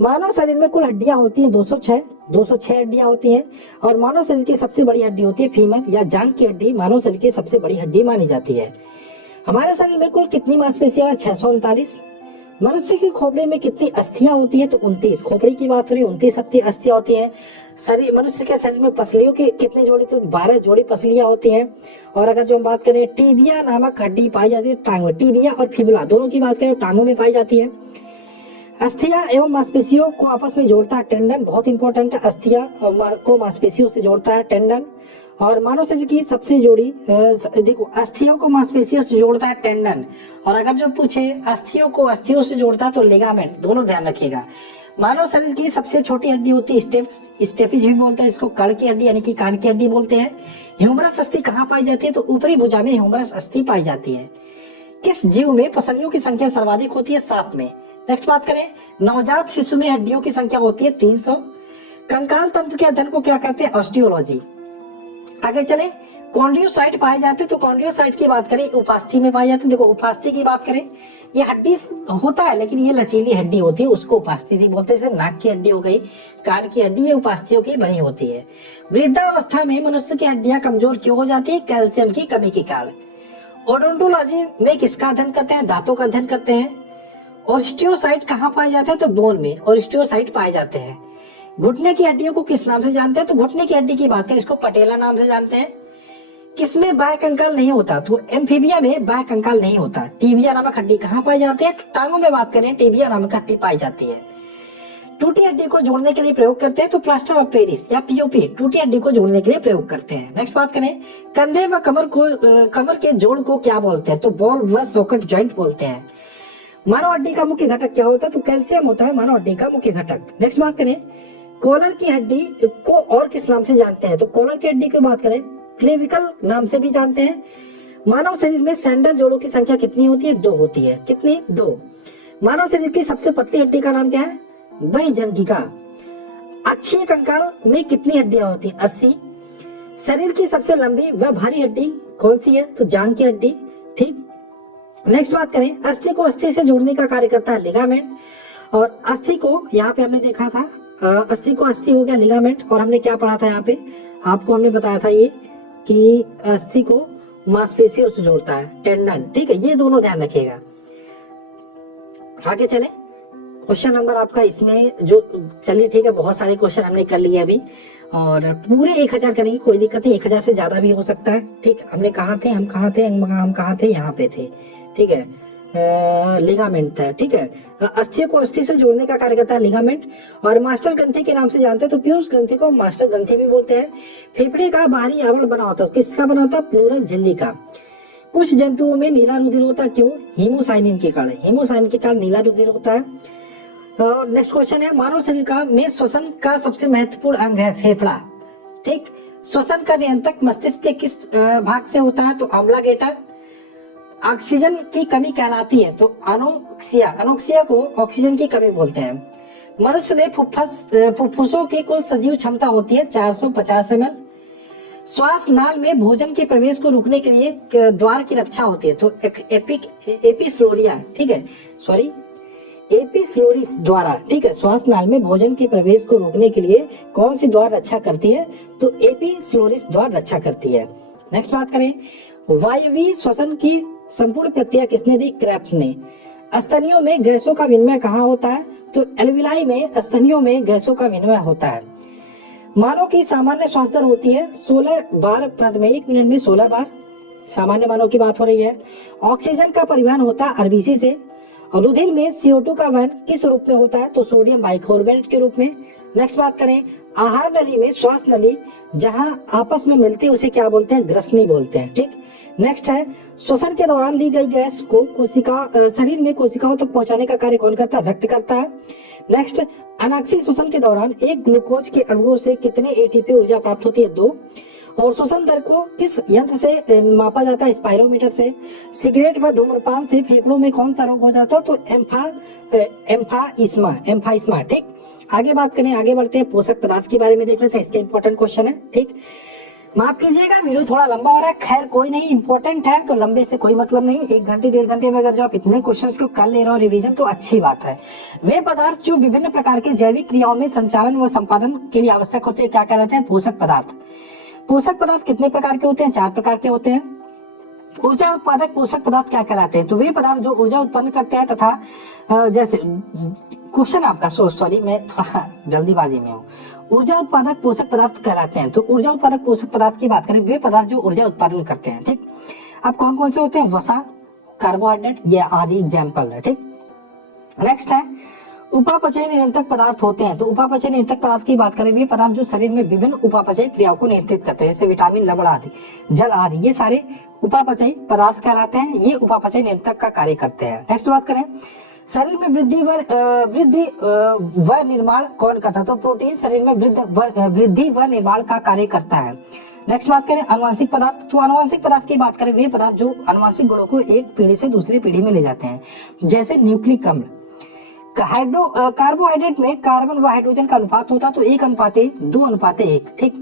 मानव शरीर में कुल हड्डियां होती हैं 206 हड्डियां होती हैं, और मानव शरीर की सबसे बड़ी हड्डी होती है फीमर या जांघ की हड्डी, मानव शरीर की सबसे बड़ी हड्डी मानी जाती है। हमारे शरीर में कुल कितनी मांसपेशियां? 639। मनुष्य की खोपड़ी में कितनी अस्थियां होती हैं? तो 29। खोपड़ी की बात करें 29 अस्थियां होती हैं। शरीर मनुष्य के शरीर में पसलियों की कितनी जोड़ी? तो 12 जोड़ी पसलियां होती हैं। और अगर जो हम बात करें टीबिया नामक हड्डी पाई जाती है टांग में, टीबिया और फिबुला दोनों की बात करें टांगों में पाई जाती है। अस्थियां एवं मांसपेशियों को आपस में जोड़ता है टेंडन, बहुत इंपॉर्टेंट है। अस्थियां को मांसपेशियों से जोड़ता है टेंडन। और मानव शरीर की सबसे जोड़ी देखो, अस्थियों को मांसपेशियों से जोड़ता है टेंडन, और अगर जो पूछे अस्थियों को अस्थियों से जोड़ता है तो लिगामेंट, दोनों ध्यान रखिएगा। मानव शरीर की सबसे छोटी हड्डी होती है स्टेपिज भी बोलते हैं इसको, कड़ की हड्डी यानी कि कान की हड्डी बोलते हैं। ह्यूमरस अस्थि कहाँ पाई जाती है? तो ऊपरी भुजा में ह्यूमरस अस्थि पाई जाती है। किस जीव में पसलियों की संख्या सर्वाधिक होती है? सांप में। नेक्स्ट बात करें, नवजात शिशु में हड्डियों की संख्या होती है 300। कंकाल तंत्र के अध्ययन को क्या कहते हैं? ऑस्टियोलॉजी। आगे चले, कॉन्ड्रोसाइट पाए जाते हैं। तो कॉन्ड्रोसाइट की बात करें उपास्थि में पाए जाते हैं। देखो उपास्थि की बात करें, ये हड्डी होता है लेकिन ये लचीली हड्डी होती है, उसको उपास्थि बोलते हैं। जैसे नाक की हड्डी हो गई, कान की हड्डी, ये उपास्थियों की बनी होती है। वृद्धावस्था में मनुष्य की हड्डियां कमजोर क्यों हो जाती है? कैल्शियम की कमी के कारण। ओडोंटोलॉजी में किसका अध्ययन करते हैं? दांतों का अध्ययन करते हैं। ऑस्टियोसाइट कहाँ पाए जाते हैं? तो बोन में ऑस्टियोसाइट पाए जाते हैं। घुटने की हड्डियों को किस नाम से जानते हैं? तो घुटने की हड्डी की बात करें, इसको पटेला नाम से जानते हैं। किसमें बाह्य कंकाल नहीं होता? तो एम्फीबिया में बाह्य कंकाल नहीं होता। टीबिया नामक हड्डी कहाँ पाई जाती है? टांगों में बात करें, टीबिया नामक हड्डी पाई जाती है। टूटी हड्डी को जोड़ने के लिए प्रयोग करते हैं, तो प्लास्टर ऑफ पेरिस या पीओपी टूटी हड्डी को जोड़ने के लिए प्रयोग करते हैं। नेक्स्ट बात करें, कंधे व कमर के जोड़ को क्या बोलते हैं? तो बॉल व सॉकेट जॉइंट बोलते हैं। मानव हड्डी का मुख्य घटक क्या होता है? तो कैल्शियम होता है मानव हड्डी का मुख्य घटक। नेक्स्ट बात करें, कॉलर की हड्डी को और किस नाम से जानते हैं? तो कॉलर की हड्डी की बात करें, क्लेविकल नाम से भी जानते हैं। मानव शरीर में सैंडल जोड़ों की संख्या कितनी होती है? 2 होती है। कितनी? 2। मानव शरीर की सबसे पतली हड्डी का नाम क्या है? बहिर्जनकिका। अक्षीय कंकाल में कितनी हड्डियां होती है? 80। शरीर की सबसे लंबी व भारी हड्डी कौन सी है? तो जांघ की हड्डी। ठीक। नेक्स्ट बात करें, अस्थि को अस्थि से जोड़ने का कार्य करता है लिगामेंट। और अस्थि को यहाँ पे हमने देखा था, अस्थि को अस्थि हो गया लिगामेंट। और हमने क्या पढ़ा था यहाँ पे? आपको हमने बताया था ये कि अस्थि को मांसपेशियों से जोड़ता है, टेंडन। ठीक है, ये दोनों ध्यान रखिएगा। आगे चले, क्वेश्चन नंबर आपका इसमें जो, चलिए ठीक है, बहुत सारे क्वेश्चन हमने कर लिए अभी और पूरे 1000 करेंगे, कोई दिक्कत नहीं, 1000 से ज्यादा भी हो सकता है। ठीक, हमने कहा थे, हम कहाँ थे? यहाँ पे थे। ठीक है, लिगामेंट था। ठीक है, अस्थियों को अस्थि से जोड़ने का कार्य करता है लिगामेंट। और मास्टर ग्रंथि के नाम से जानते हैं, तो पीयूष ग्रंथि को मास्टर ग्रंथि भी बोलते हैं। फेफड़े का बाहरी आवरण बना होता है, किसका बना होता है? प्लूरल झिल्ली का। कुछ जंतुओं में नीला रुधिर होता है, क्यों? हीमोसाइनिन के कारण। हीमोसाइनिन के कारण नीला रुधिर होता है। नेक्स्ट क्वेश्चन है, मानव शरीर का में श्वसन का सबसे महत्वपूर्ण अंग है फेफड़ा। ठीक, श्वसन का नियंत्रक मस्तिष्क के किस भाग से होता है? तो अम्लागेटा। ऑक्सीजन की कमी कहलाती है, तो अनोक्सिया। अनोक्सिया को ऑक्सीजन की कमी बोलते हैं। मनुष्य में फुफ्फुसों की कुल सजीव क्षमता होती है 450 ml। श्वास नाल में भोजन के प्रवेश को रोकने के लिए द्वार की रक्षा होती है, तो एपिस्लोरिया। ठीक है, सॉरी, एपिस्लोरिस द्वारा। ठीक है, श्वास नाल में भोजन के प्रवेश को रोकने के लिए कौन सी द्वार रक्षा करती है? तो एपिस्लोरिस द्वार रक्षा करती है। नेक्स्ट बात करें, वायवीय श्वसन की संपूर्ण प्रक्रिया किसने दी? क्रेब्स ने। स्तनियों में गैसों का विनिमय कहाँ होता है? तो एल्विलाई में स्तनियों में गैसों का विनिमय होता है। मानव की सामान्य श्वास दर होती है 16 बार प्रति मिनट, 1 मिनट में 16 बार। सामान्य मानव की बात हो रही है। ऑक्सीजन का परिवहन होता है आरबीसी से। और रुधिर में CO2 का वहन किस रूप में होता है? तो सोडियम बाइकार्बोनेट के रूप में। नेक्स्ट बात करें, आहार नली में श्वास नली जहां आपस में मिलती है उसे क्या बोलते हैं? ग्रसनी बोलते हैं। ठीक। नेक्स्ट है, श्वसन के दौरान ली गई गैस को शरीर में कोशिकाओं तक पहुंचाने का कार्य कौन करता है? रक्त करता है। नेक्स्ट, अनाक्षी श्वसन के दौरान एक ग्लूकोज के अणुओं से कितने एटीपी ऊर्जा प्राप्त होती है? 2। और श्वसन दर को किस यंत्र से मापा जाता है? स्पायरोमीटर से। सिगरेट व धूम्रपान से फेफड़ों में कौन सा रोग हो जाता है? तो एम्फाइस्मा। ठीक, आगे बात करें, आगे बढ़ते हैं, पोषक पदार्थ के बारे में देख लेते हैं। इसके इंपॉर्टेंट क्वेश्चन है। ठीक, माफ कीजिएगा वीडियो थोड़ा लंबा हो रहा है, खैर कोई नहीं, इंपॉर्टेंट है तो लंबे से कोई मतलब नहीं। 1 घंटे 1.5 घंटे में अगर जो आप इतने क्वेश्चंस को कर ले रहे हो रिवीजन, तो अच्छी बात है। वे पदार्थ जो विभिन्न प्रकार के जैविक क्रियाओं में संचालन व संपादन के लिए आवश्यक होते हैं क्या कहलाते हैं? पोषक पदार्थ। पोषक पदार्थ कितने प्रकार के होते हैं? 4 प्रकार के होते हैं। ऊर्जा उत्पादक पोषक पदार्थ क्या कहलाते हैं? तो वे पदार्थ जो ऊर्जा उत्पन्न करते हैं तथा जैसे क्वेश्चन आपका, सॉरी मैं थोड़ा जल्दीबाजी में हूँ। ऊर्जा उत्पादक पोषक पदार्थ कहलाते हैं। तो ऊर्जा उत्पादक पोषक पदार्थ की बात करें, वे पदार्थ जो ऊर्जा उत्पादन करते हैं। ठीक, अब कौन कौन से होते हैं? वसा, कार्बोहाइड्रेट, ये आदि एग्जाम्पल है। ठीक, नेक्स्ट है, उपापचय नियंत्रक पदार्थ होते हैं। तो उपापचय नियंत्रक पदार्थ की बात करें, वे पदार्थ जो शरीर में विभिन्न उपापचय क्रियाओं को नियंत्रित करते हैं, जैसे विटामिन, लवण आदि, जल आदि, ये सारे उपापचय पदार्थ कहलाते हैं। ये उपापचय नियंत्रक का कार्य करते हैं। नेक्स्ट बात करें, शरीर में वृद्धि व निर्माण कौन करता है? तो प्रोटीन शरीर में वृद्धि व निर्माण का कार्य करता है। नेक्स्ट बात करें, अनुवांशिक पदार्थ। तो अनुवांशिक पदार्थ की बात करें, वे पदार्थ जो अनुवांशिक गुणों को एक पीढ़ी से दूसरी पीढ़ी में ले जाते हैं, जैसे न्यूक्लिक अम्ल। कार्बोहाइड्रेट में कार्बन व हाइड्रोजन का अनुपात होता है, तो 1:2:1। ठीक,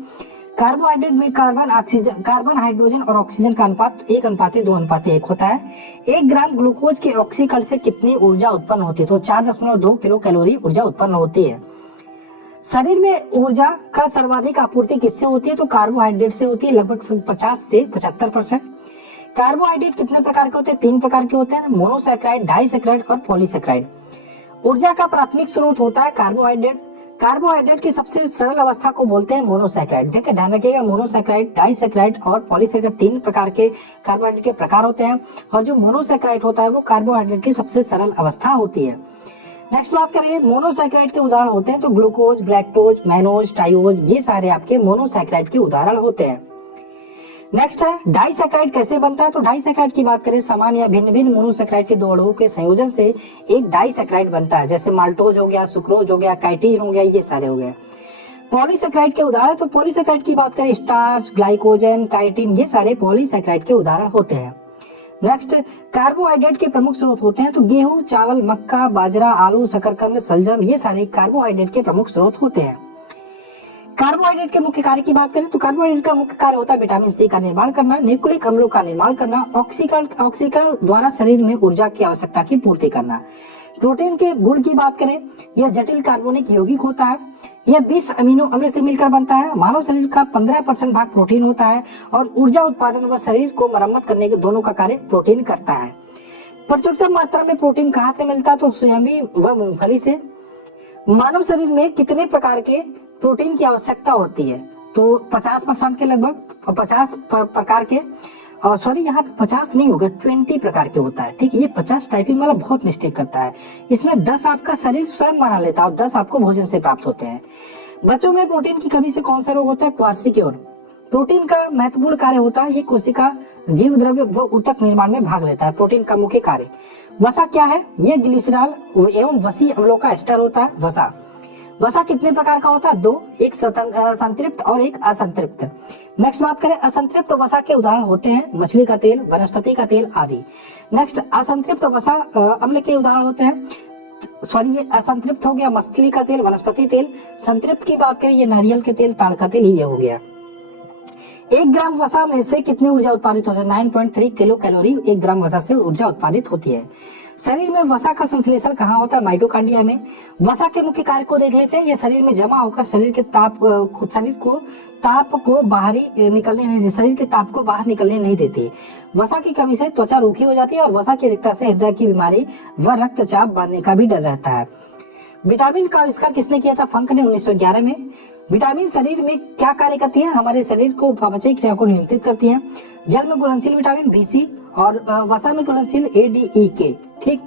कार्बोहाइड्रेट में कार्बन हाइड्रोजन और ऑक्सीजन का अनुपात 1:2:1 होता है। 1 ग्राम ग्लूकोज के ऑक्सीकरण से कितनी ऊर्जा उत्पन्न होती है? तो 4.2 किलो कैलोरी ऊर्जा उत्पन्न होती है। शरीर में ऊर्जा का सर्वाधिक आपूर्ति किससे होती है? तो कार्बोहाइड्रेट से होती है, लगभग 50 से 75%। कार्बोहाइड्रेट कितने प्रकार के होते हैं? 3 प्रकार के होते हैं, मोनोसैकेराइड, डाइसैकेराइड और पॉलीसैकेराइड। ऊर्जा का प्राथमिक स्रोत होता है कार्बोहाइड्रेट। कार्बोहाइड्रेट की सबसे सरल अवस्था को बोलते हैं मोनोसैकेराइड। देखिए ध्यान रखिएगा, मोनोसैकेराइड, डाइसैकेराइड और पॉलीसैकेराइड 3 प्रकार के कार्बोहाइड्रेट के प्रकार होते हैं, और जो मोनोसैकेराइड होता है वो कार्बोहाइड्रेट की सबसे सरल अवस्था होती है। नेक्स्ट बात करें, मोनोसैकेराइड के उदाहरण होते हैं तो ग्लूकोज, ग्लैक्टोज, मैनोज, टाइओज, ये सारे आपके मोनोसैकेराइड के उदाहरण होते हैं। नेक्स्ट है डाइसैकेराइड कैसे बनता है? तो डाइसैकेराइड की बात करें, समान या भिन्न भिन्न मोनोसैकेराइड के 2 अणुओं के संयोजन से एक डाइसैकेराइड बनता है, जैसे माल्टोज हो गया, सुक्रोज हो गया, काइटिन हो गया, ये सारे हो गए। पॉलीसैकेराइड के उदाहरण, तो पॉलीसैकेराइड की बात करें, स्टार्च, ग्लाइकोजन, काइटिन, ये सारे पॉलीसैकेराइड के उदाहरण होते हैं। नेक्स्ट, कार्बोहाइड्रेट के प्रमुख स्रोत होते हैं तो गेहूं, चावल, मक्का, बाजरा, आलू, शकरकंद, सलजम, ये सारे कार्बोहाइड्रेट के प्रमुख स्रोत होते हैं। कार्बोहाइड्रेट के मुख्य कार्य की बात करें तो कार्बोहाइड्रेट का मुख्य कार्य होता है विटामिन सी का निर्माण करना, न्यूक्लिक अम्लों का निर्माण करना, ऑक्सीकरण द्वारा शरीर में ऊर्जा की आवश्यकता की पूर्ति करना। प्रोटीन के गुण की बात करें, यह जटिल कार्बनिक यौगिक होता है, यह 20 अमीनो अम्ल से मिलकर बनता है। मानव शरीर का 15% भाग प्रोटीन होता है, और ऊर्जा उत्पादन व शरीर को मरम्मत करने के दोनों का कार्य प्रोटीन करता है। प्रचुर मात्रा में प्रोटीन कहाँ से मिलता है? तो सोयाबीन व मूंगफली से। मानव शरीर में कितने प्रकार के प्रोटीन की आवश्यकता होती है? तो 50% के लगभग, 50 प्रकार के, और सॉरी यहाँ पे 50 नहीं होगा, 20 प्रकार के होता है। ठीक है, ये 50 टाइपिंग वाला बहुत मिस्टेक करता है। इसमें 10 आपका शरीर स्वयं बना लेता है और 10 आपको भोजन से प्राप्त होते हैं। बच्चों में प्रोटीन की कमी से कौन सा रोग होता है? क्वार्सिक्योर। प्रोटीन का महत्वपूर्ण कार्य होता है, ये कोशिका जीव द्रव्य व ऊतक निर्माण में भाग लेता है। प्रोटीन का मुख्य कार्य। वसा क्या है? ये ग्लिसरॉल एवं वसी अम्लों का एस्टर होता है। वसा वसा कितने प्रकार का होता है? 2, एक संतृप्त और एक असंतृप्त। नेक्स्ट बात करें, असंतृप्त वसा के उदाहरण होते हैं मछली का तेल, वनस्पति का तेल आदि। नेक्स्ट, असंतृप्त वसा अम्ल के उदाहरण होते हैं, सॉरी ये असंतृप्त हो गया मछली का तेल, वनस्पति तेल। संतृप्त की बात करें, ये नारियल के तेल, ताड़ का तेल, ये हो गया। 1 ग्राम वसा में से कितनी ऊर्जा उत्पादित होती है? 9.3 किलो कैलोरी 1 ग्राम वसा से ऊर्जा उत्पादित होती है। शरीर में वसा का संश्लेषण कहाँ होता है? माइटोकांड्रिया में। वसा के मुख्य कार्य को देख लेते हैं। ये शरीर में जमा होकर शरीर के ताप को बाहरी निकलने नहीं देती, शरीर के ताप को बाहर निकलने नहीं देती। वसा की कमी से त्वचा रूखी हो जाती है, और वसा की अधिकता से हृदय की बीमारी व रक्तचाप बढ़ने का भी डर रहता है। विटामिन का आविष्कार किसने किया था? फंक ने 1911 में। विटामिन शरीर में क्या कार्य करती है? हमारे शरीर को उपापचय क्रिया को नियंत्रित करती है। जल में घुलनशील विटामिन BC और वसा में घुलनशील ADEK। ठीक,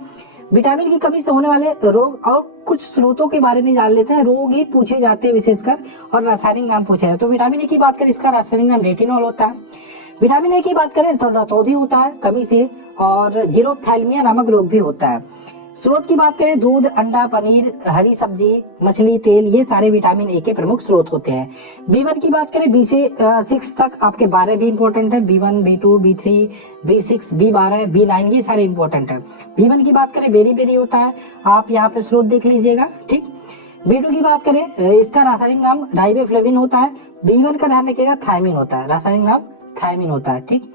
विटामिन की कमी से होने वाले रोग और कुछ स्रोतों के बारे में जान लेते हैं। रोग ही पूछे जाते हैं विशेषकर, और रासायनिक नाम पूछे जाते हैं। तो विटामिन ए की बात करें, इसका रासायनिक नाम रेटिनॉल होता है। विटामिन ए की बात करें तो रतौंधी होता है कमी से, और जीरोथैल्मिया नामक रोग भी होता है। स्रोत की बात करें, दूध, अंडा, पनीर, हरी सब्जी, मछली, तेल, ये सारे विटामिन ए के प्रमुख स्रोत होते हैं। B1 की बात करें, B से 6 तक आपके 12 भी इंपॉर्टेंट है। B1, B2, B3, B6, B12, B9, ये सारे इंपॉर्टेंट है। B1 की बात करें, बेरी बेरी होता है, आप यहाँ पे स्रोत देख लीजिएगा। ठीक, B2 की बात करें, इसका रासायनिक नाम राइबोफ्लेविन होता है। B1 का ध्यान रखिएगा, थायमिन होता है, रासायनिक नाम थायमिन होता है। ठीक,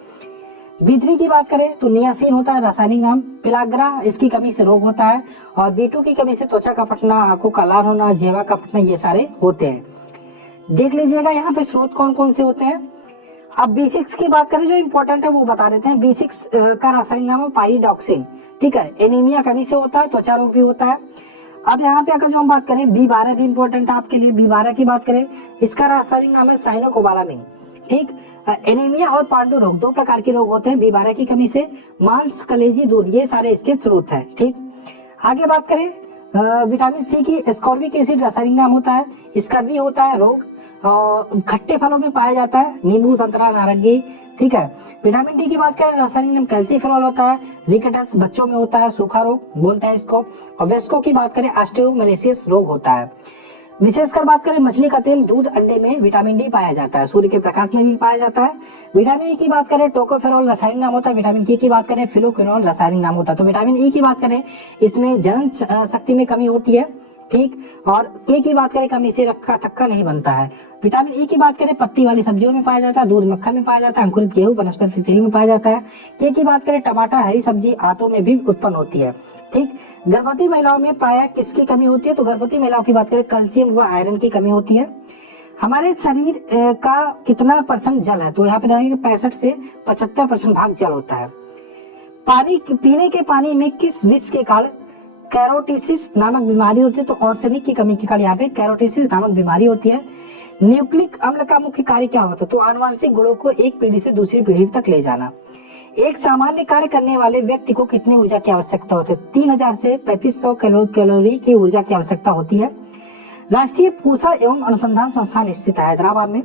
B3 की बात करें तो नियासिन होता है, रासायनिक नाम पिलाग्रा, इसकी कमी से रोग होता है। और B2 की कमी से त्वचा का फटना, आंखों का लाल होना, जेवा का फटना, ये सारे होते हैं। देख लीजिएगा यहाँ पे स्रोत कौन कौन से होते हैं। अब B6 की बात करें, जो इंपॉर्टेंट है वो बता देते हैं। B6 का रासायनिक नाम है पाइरिडॉक्सिन। ठीक है, एनीमिया कमी से होता है, त्वचा रोग भी होता है। अब यहाँ पे अगर जो हम बात करें, B12 भी इंपॉर्टेंट है आपके लिए। B12 की बात करें, इसका रासायनिक नाम है साइनोकोबालामिन। ठीक, एनीमिया और पांडु रोग, 2 प्रकार के रोग होते हैं B12 की कमी से। मांस, कलेजी, दूध, ये सारे इसके स्रोत हैं। ठीक, आगे बात करें, विटामिन सी की एस्कॉर्बिक एसिड रासायनिक नाम होता है, इसका भी होता है रोग, खट्टे फलों में पाया जाता है, नींबू, संतरा, नारंगी। ठीक है, विटामिन डी की बात करें, रासायनिक नाम कैल्सीफेरॉल होता है। रिकेटस बच्चों में होता है, सूखा रोग बोलते हैं इसको। और वेस्को की बात करें, ऑस्टियोमेलेसिस रोग होता है। विशेषकर बात करें, मछली का तेल, दूध, अंडे में विटामिन डी पाया जाता है, सूर्य के प्रकाश में भी पाया जाता है। विटामिन ई की बात करें, टोकोफेरॉल रासायनिक नाम होता है। विटामिन के की बात करें, फिलोक्विनोल रासायनिक नाम होता है। तो विटामिन ई की बात करें, इसमें जनन शक्ति में कमी होती है, ठीक। और के की बात करें कमी से रखा थक्का नहीं बनता है। विटामिन ई की बात करें पत्ती वाली सब्जियों में पाया जाता है, दूध मक्खन में पाया जाता है, अंकुरित गेहूं वनस्पति तेल में पाया जाता है। के की बात करें टमाटर हरी सब्जी आंतों में भी उत्पन्न होती है। ठीक। गर्भवती महिलाओं में प्राय किसकी कमी होती है, तो गर्भवती महिलाओं की बात करें कैल्शियम व आयरन की कमी होती है। हमारे शरीर का कितना परसेंट जल है, तो यहाँ पे जानेंगे 65 से 75% भाग जल होता है। पानी पीने के पानी में किस विष के कारण कैरोटिसिस नामक बीमारी होती है, तो आर्सेनिक की कमी के कारण यहाँ पे कैरोटिसिस नामक बीमारी होती है। न्यूक्लिक अम्ल का मुख्य कार्य क्या होता है, तो आनुवंशिक गुणों को एक पीढ़ी से दूसरी पीढ़ी तक ले जाना। एक सामान्य कार्य करने वाले व्यक्ति को कितनी ऊर्जा की आवश्यकता होती है, 3000 से 3500 कैलोरी की ऊर्जा की आवश्यकता होती है। राष्ट्रीय पोषण एवं अनुसंधान संस्थान स्थित है हैदराबाद में।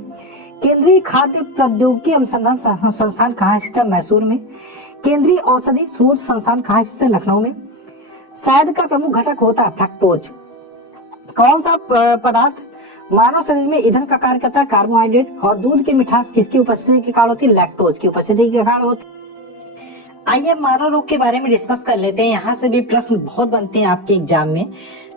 केंद्रीय खाद्य प्रौद्योगिकी अनुसंधान संस्थान कहाँ स्थित है, मैसूर में। केंद्रीय औषधि शोध संस्थान कहाँ स्थित है, लखनऊ में। शहद का प्रमुख घटक होता है फ्रक्टोज। कौन सा पदार्थ मानव शरीर में ईंधन का कार्य करता है, कार्बोहाइड्रेट। और दूध की मिठास किसकी उपस्थिति के कारण होती है, लैक्टोज की उपस्थिति के कारण होती है। आइए मानव रोग के बारे में डिस्कस कर लेते हैं, यहाँ से भी प्रश्न बहुत बनते हैं आपके एग्जाम में।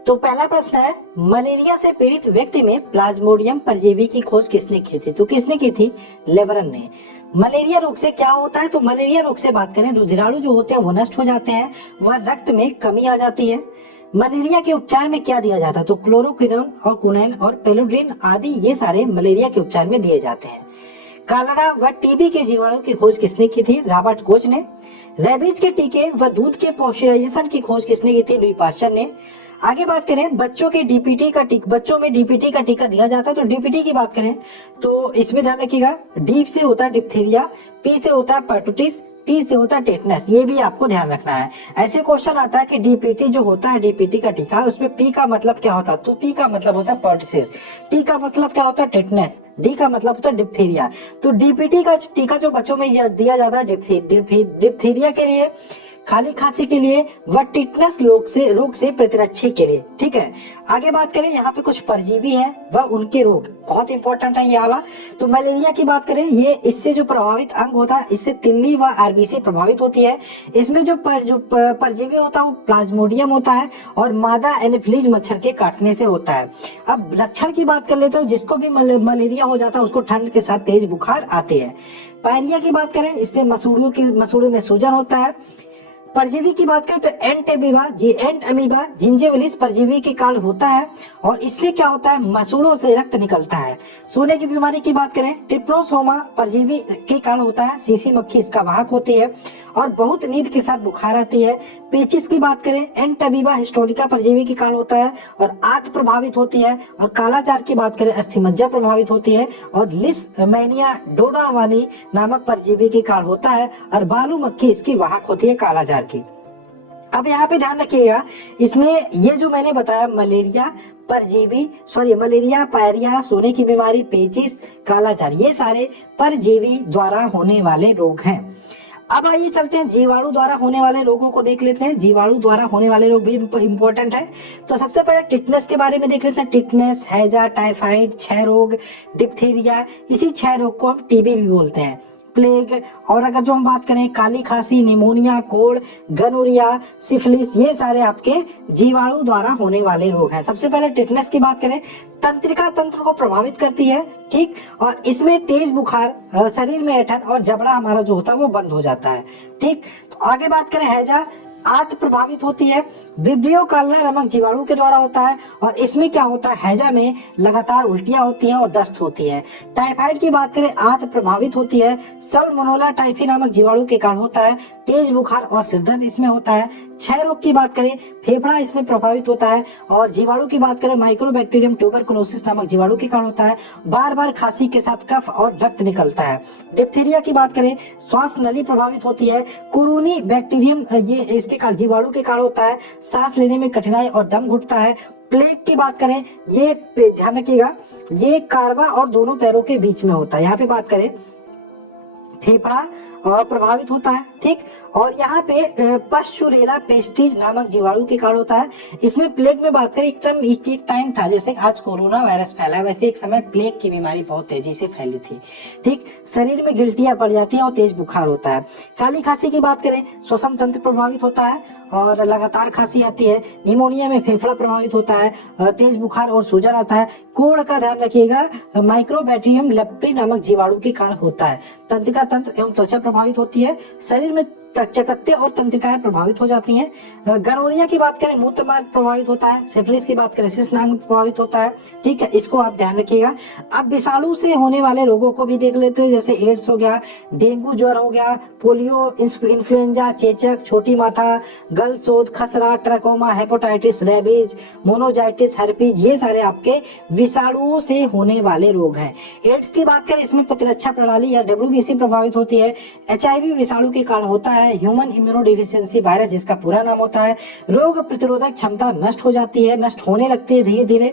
तो पहला प्रश्न है, मलेरिया से पीड़ित व्यक्ति में प्लाज्मोडियम परजीवी की खोज किसने की थी, तो किसने की थी, लेवरन ने। मलेरिया रोग से क्या होता है, तो मलेरिया रोग से बात करें रुधिराणु जो होते हैं वो नष्ट हो जाते हैं, वह रक्त में कमी आ जाती है। मलेरिया के उपचार में क्या दिया जाता है, तो क्लोरोक्विनोन और कुनैन और पेलोड्रिन आदि ये सारे मलेरिया के उपचार में दिए जाते हैं। कलरा व टीबी के जीवाणु की खोज किसने की थी, रॉबर्ट कोच ने। रेबीज के टीके व दूध के पॉस्चराइजेशन की खोज किसने की थी, लुई पाश्चर ने। आगे बात करें बच्चों में डीपीटी का टीका दिया जाता है, तो डीपीटी की बात करें तो इसमें ध्यान रखिएगा, डी से होता है डिप्थीरिया, पी से होता है परटूटिस, टी से होता है टेटनस, ये भी आपको ध्यान रखना है। ऐसे क्वेश्चन आता है कि डीपीटी जो होता है डीपीटी का टीका, उसमें पी का मतलब क्या होता है, तो पी का मतलब होता है परटूसिस, टी का मतलब क्या होता है टेटनस, डी का मतलब होता है डिप्थीरिया। तो डीपीटी का टीका जो बच्चों में दिया जाता है डिप्थीरिया के लिए, खाली खांसी के लिए व टिटनस रोग से प्रतिरक्षा के लिए। ठीक है। आगे बात करें यहाँ पे कुछ परजीवी हैं व उनके रोग, बहुत इंपॉर्टेंट है ये वाला। तो मलेरिया की बात करें, ये इससे जो प्रभावित अंग होता है, इससे तिल्ली व आरबीसी प्रभावित होती है। इसमें जो परजीवी होता है वो प्लाज्मोडियम होता है और मादा एनोफिलीज मच्छर के काटने से होता है। अब लक्षण की बात कर लेते हो, जिसको भी मलेरिया हो जाता है उसको ठंड के साथ तेज बुखार आते हैं। पायरिया की बात करें, इससे मसूड़ों में सूजन होता है। परजीवी की बात करें तो एंट अमीबा जिंजिविलिस परजीवी के कारण होता है और इससे क्या होता है, मसूड़ों से रक्त निकलता है। सोने की बीमारी की बात करें, ट्रिप्नोसोमा परजीवी के कारण होता है, सीसी मक्खी इसका वाहक होती है और बहुत नींद के साथ बुखार आती है। पेचिस की बात करें, एंट अमीबा हिस्टोरिका परजीवी के कारण होता है और आंत प्रभावित होती है। और कालाजार की बात करें, अस्थिमज्जा प्रभावित होती है और लिस्टमैनिया डोनावानी नामक परजीवी के कारण होता है और बालू मक्खी इसकी वाहक होती है कालाजार की। अब यहाँ पे ध्यान रखिएगा, इसमें ये जो मैंने बताया मलेरिया, पायरिया, सोने की बीमारी, पेचिस, कालाजार, ये सारे परजीवी द्वारा होने वाले रोग हैं। अब आइए चलते हैं जीवाणु द्वारा होने वाले रोगों को देख लेते हैं। जीवाणु द्वारा होने वाले रोग भी इंपॉर्टेंट है। तो सबसे पहले टिटनेस के बारे में देख लेते हैं। टिटनेस, हैजा, टाइफाइड, क्षय रोग, डिप्थीरिया, इसी क्षय रोग को हम टीबी भी बोलते हैं। प्लेग, और अगर जो हम बात करें काली खांसी, निमोनिया, कोड़, गनोरिया, सिफिलिस, ये सारे आपके जीवाणु द्वारा होने वाले रोग हैं। सबसे पहले टिटनेस की बात करें, तंत्रिका तंत्र को प्रभावित करती है। ठीक। और इसमें तेज बुखार, शरीर में ऐंठन और जबड़ा हमारा जो होता है वो बंद हो जाता है। ठीक। तो आगे बात करें हैजा, आंत प्रभावित होती है, विब्रियो कालना नामक जीवाणु के द्वारा होता है और इसमें क्या होता है, हैजा में लगातार उल्टियां होती हैं और दस्त होती है। टाइफाइड की बात करें, आंत प्रभावित होती है, सल्मोनेला टाइफी नामक जीवाणु के कारण होता है, तेज बुखार और सिरदर्द इसमें होता है। क्षय रोग की बात करें, फेफड़ा इसमें प्रभावित होता है और जीवाणु की बात करें, माइक्रोबैक्टीरियम ट्यूबरकुलोसिस नामक जीवाणु के कारण होता है, बार बार खांसी के साथ कफ और रक्त निकलता है। डिप्थीरिया की बात करें, श्वास नली प्रभावित होती है, कुरूनी बैक्टीरियम ये इसके कारण जीवाणु के कारण होता है, सांस लेने में कठिनाई और दम घुटता है। प्लेग की बात करें, ये ध्यान रखिएगा, ये कार्बा और दोनों पैरों के बीच में होता है। यहाँ पे बात करें फेफड़ा प्रभावित होता है। ठीक। और यहाँ पे पश्चुरेला पेस्टिज नामक जीवाणु के कारण होता है। इसमें प्लेग में बात करें, एक टाइम था जैसे आज कोरोना वायरस फैला है, वैसे एक समय प्लेग की बीमारी बहुत तेजी से फैली थी। ठीक, शरीर में गिल्टियां पड़ जाती हैं और तेज बुखार होता है। काली खांसी की बात करें, श्वसन तंत्र प्रभावित होता है और लगातार खांसी आती है। निमोनिया में फेफड़ा प्रभावित होता है, तेज बुखार और सूजन आता है। कोढ़ का ध्यान रखिएगा, माइक्रोबैक्टीरियम लेप्री नामक जीवाणु के कारण होता है। तंत्रिका तंत्र एवं त्वचा प्रभावित होती है। शरीर में चकत्ते और तंत्रिकाएं प्रभावित हो जाती हैं। गनोरिया की बात करें, मूत्र मार्ग प्रभावित होता है। सिफिलिस की बात करें, शिश्नांग प्रभावित होता है। ठीक है, इसको आप ध्यान रखिएगा। अब विषाणु से होने वाले रोगों को भी देख लेते हैं, जैसे एड्स हो गया, डेंगू ज्वर हो गया, पोलियो, इन्फ्लुएंजा, चेचक, छोटी माथा, गल शोथ, खसरा, ट्रकोमा, हेपेटाइटिस, रेबीज, मोनोजाइटिस, हर्पीज, ये सारे आपके विषाणुओं से होने वाले रोग हैं। एड्स की बात करें, इसमें प्रतिरक्षा प्रणाली या WBC प्रभावित होती है। HIV विषाणु के कारण होता है, ह्यूमन इम्यूनोडेफिशिएंसी वायरस जिसका पूरा नाम होता है। रोग प्रतिरोधक क्षमता नष्ट हो जाती है, नष्ट होने लगती है धीरे धीरे।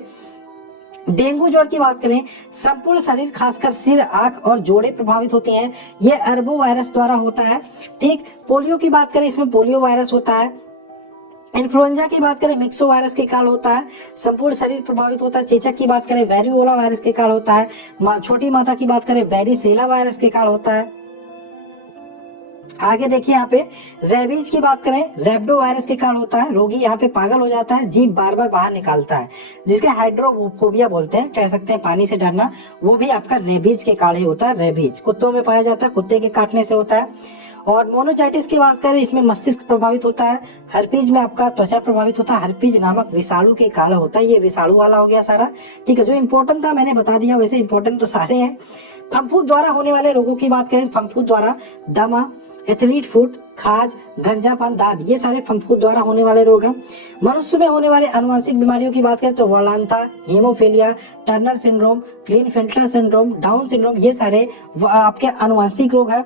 डेंगू ज्वर की बात करें, संपूर्ण शरीर खासकर सिर, आंख और जोड़े प्रभावित होते हैं। यह अरबो वायरस द्वारा होता है। ठीक, पोलियो की बात करें, इसमें पोलियो वायरस होता है। इन्फ्लुएंजा की बात करें, मिक्सो वायरस के कारण होता है, संपूर्ण शरीर प्रभावित होता है। चेचक की बात करें, वेरियोला वायरस के कारण होता है। छोटी माता की बात करें, वेरिसेला वायरस के कारण होता है। आगे देखिए यहाँ पे रेबीज की बात करें, रेब्डो वायरस के कारण होता है। रोगी यहाँ पे पागल हो जाता है, जीभ बार बार बाहर निकालता है, जिसके हाइड्रोफोबिया बोलते हैं, कह सकते हैं पानी से डरना, वो भी आपका रेबीज के कारण ही होता है। रेबीज कुत्तों में पाया जाता है, कुत्ते के काटने से होता है। और मोनोजाइटिस की बात करें, इसमें मस्तिष्क प्रभावित होता है। हर्पीज में आपका त्वचा प्रभावित होता है। हर्पीज नामक विषाणु के कारण होता है। ये विषाणु वाला हो गया सारा। ठीक है, जो इंपॉर्टेंट था मैंने बता दिया, वैसे इंपॉर्टेंट तो सारे हैं। फंफूद द्वारा होने वाले रोगों की बात करें, फंफूद द्वारा दमा, एथलीट फुट, खाज, गंजापन, दाद, ये सारे फंफूद द्वारा होने वाले रोग हैं। मनुष्य में होने वाले आनुवंशिक बीमारियों की बात करें तो वर्णांता, haemophilia, Turner syndrome, Klinefelter syndrome, Down syndrome, ये सारे आपके आनुवंशिक रोग है।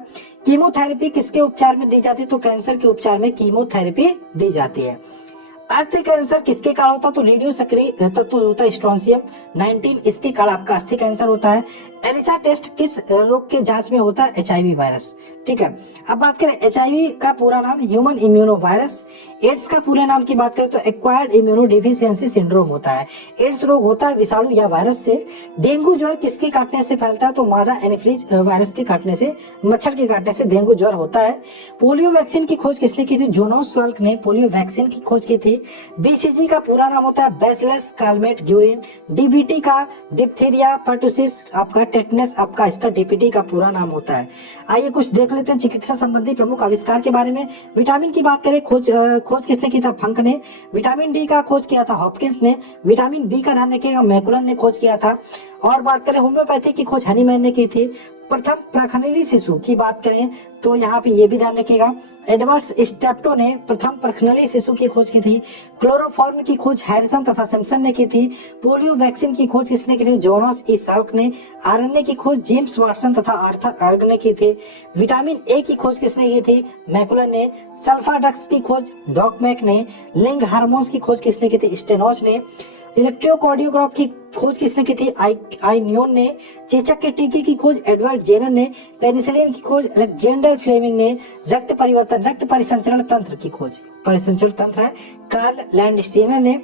कीमोथेरेपी किसके उपचार में दी जाती है? तो कैंसर के उपचार में कीमोथेरेपी दी जाती है। अस्थि कैंसर किसके कारण होता है? तो रेडियो सक्रिय तत्व होता है स्ट्रोंसियम 19, इसके कारण आपका अस्थि कैंसर होता है। एलिसा टेस्ट किस रोग के जांच में होता है? HIV virus. ठीक है, अब बात करें HIV का पूरा नाम ह्यूमन इम्यूनो वायरस। एड्स का पूरे नाम की बात करें तो एक्वायर्ड इम्यूनो डिफिशियंसी सिंड्रोम होता है। एड्स रोग होता है विषाणु या वायरस से। डेंगू ज्वर किसके काटने से फैलता है? तो मादा एनोफिलीज वायरस के काटने से, मच्छर के काटने से डेंगू ज्वर होता है। पोलियो वैक्सीन की खोज किसने की थी? जोनास साल्क ने पोलियो वैक्सीन की खोज की थी। BCG का पूरा नाम होता है बैसिलस कालमेट ग्यूरिन। DBT का डिप्थीरिया पर्टुसिस, आपका टेटनस, आपका इसका DPT का पूरा नाम होता है। आइए कुछ देख लेते हैं चिकित्सा संबंधी प्रमुख आविष्कार के बारे में। विटामिन की बात करें, खोज किसने की था? फंक ने। विटामिन D का खोज किया था हॉपकिंस ने। विटामिन B का ध्यान रखिएगा, मैकुलन ने खोज किया था। और बात करें होम्योपैथी की खोज हनीमैन ने की थी। प्रथम प्रखनली शिशु की बात करें तो यहाँ पे ये भी ध्यान रखिएगा, एडवर्ड स्टेप्टो ने प्रथम प्रखनली शिशु की खोज की थी। क्लोरोफॉर्म की खोज हैरिसन तथा सिम्पसन ने की थी। पोलियो वैक्सीन की खोज किसने की थी? जोनास ई साल्क ने। RNA की खोज जेम्स वाटसन तथा आर्थर अर्ग ने की थी। विटामिन A की खोज किसने की थी? मैकुलन ने। सल्फाडक्स की खोज डॉकमैक ने। लिंग हार्मोन्स की खोज किसने की थी? स्टेनोच ने। इलेक्ट्रोकार्डियोग्राफ की खोज किसने की थी? आई न्यून ने। चेचक के टीके की खोज एडवर्ड जेनर ने। पेनिसिलिन की खोज अलेक्जेंडर फ्लेमिंग ने। रक्त परिवर्तन, रक्त परिसंचरण तंत्र की खोज, परिसंचरण तंत्र है, कार्ल लैंडस्टीनर ने।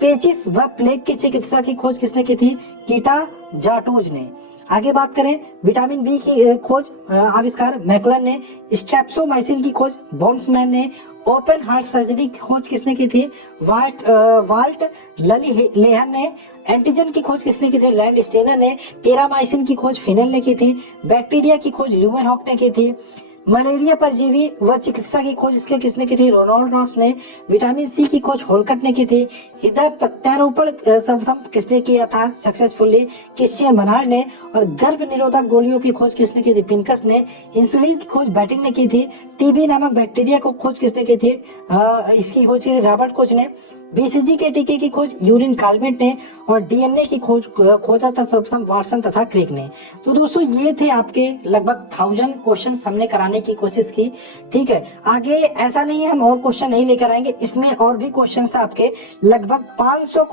पेचिस व प्लेग की चिकित्सा की खोज किसने की थी? कीटा जाटोज ने। आगे बात करें विटामिन B की खोज आविष्कार मैकुलन ने। स्ट्रेप्सोमाइसिन की खोज बोम्समैन ने। ओपन हार्ट सर्जरी की खोज किसने की थी? वाल्ट ललीलेहन ने। एंटीजन की खोज किसने की थी? लैंडस्टीनर ने। टेरामाइसिन की खोज फिनेल ने की थी। बैक्टीरिया की खोज ल्यूमेनहॉक ने की थी। मलेरिया परजीवी व चिकित्सा की खोज इसके किसने की थी? रोनाल्ड रॉस ने। विटामिन C की खोज होलकट ने की थी। हृदय प्रत्यारोपण सर्वप्रथम किसने किया था सक्सेसफुली? क्रिश्चियन बर्नार्ड ने। और गर्भ निरोधक गोलियों की खोज किसने की थी? पिनकस ने। इंसुलिन की खोज बैटिंग ने की थी। TB नामक बैक्टीरिया को खोज किसने की थी? इसकी खोज की रॉबर्ट कोच ने। BCG के टीके की खोज यूरिन कालमेट ने। और DNA की खोजा था सर्वप्रथम वाटसन तथा क्रिक ने। तो दोस्तों ये थे आपके लगभग 1000 क्वेश्चन हमने कराने की कोशिश की। ठीक है, आगे ऐसा नहीं है हम और क्वेश्चन नहीं लेकर आएंगे, इसमें और भी क्वेश्चन आपके लगभग 500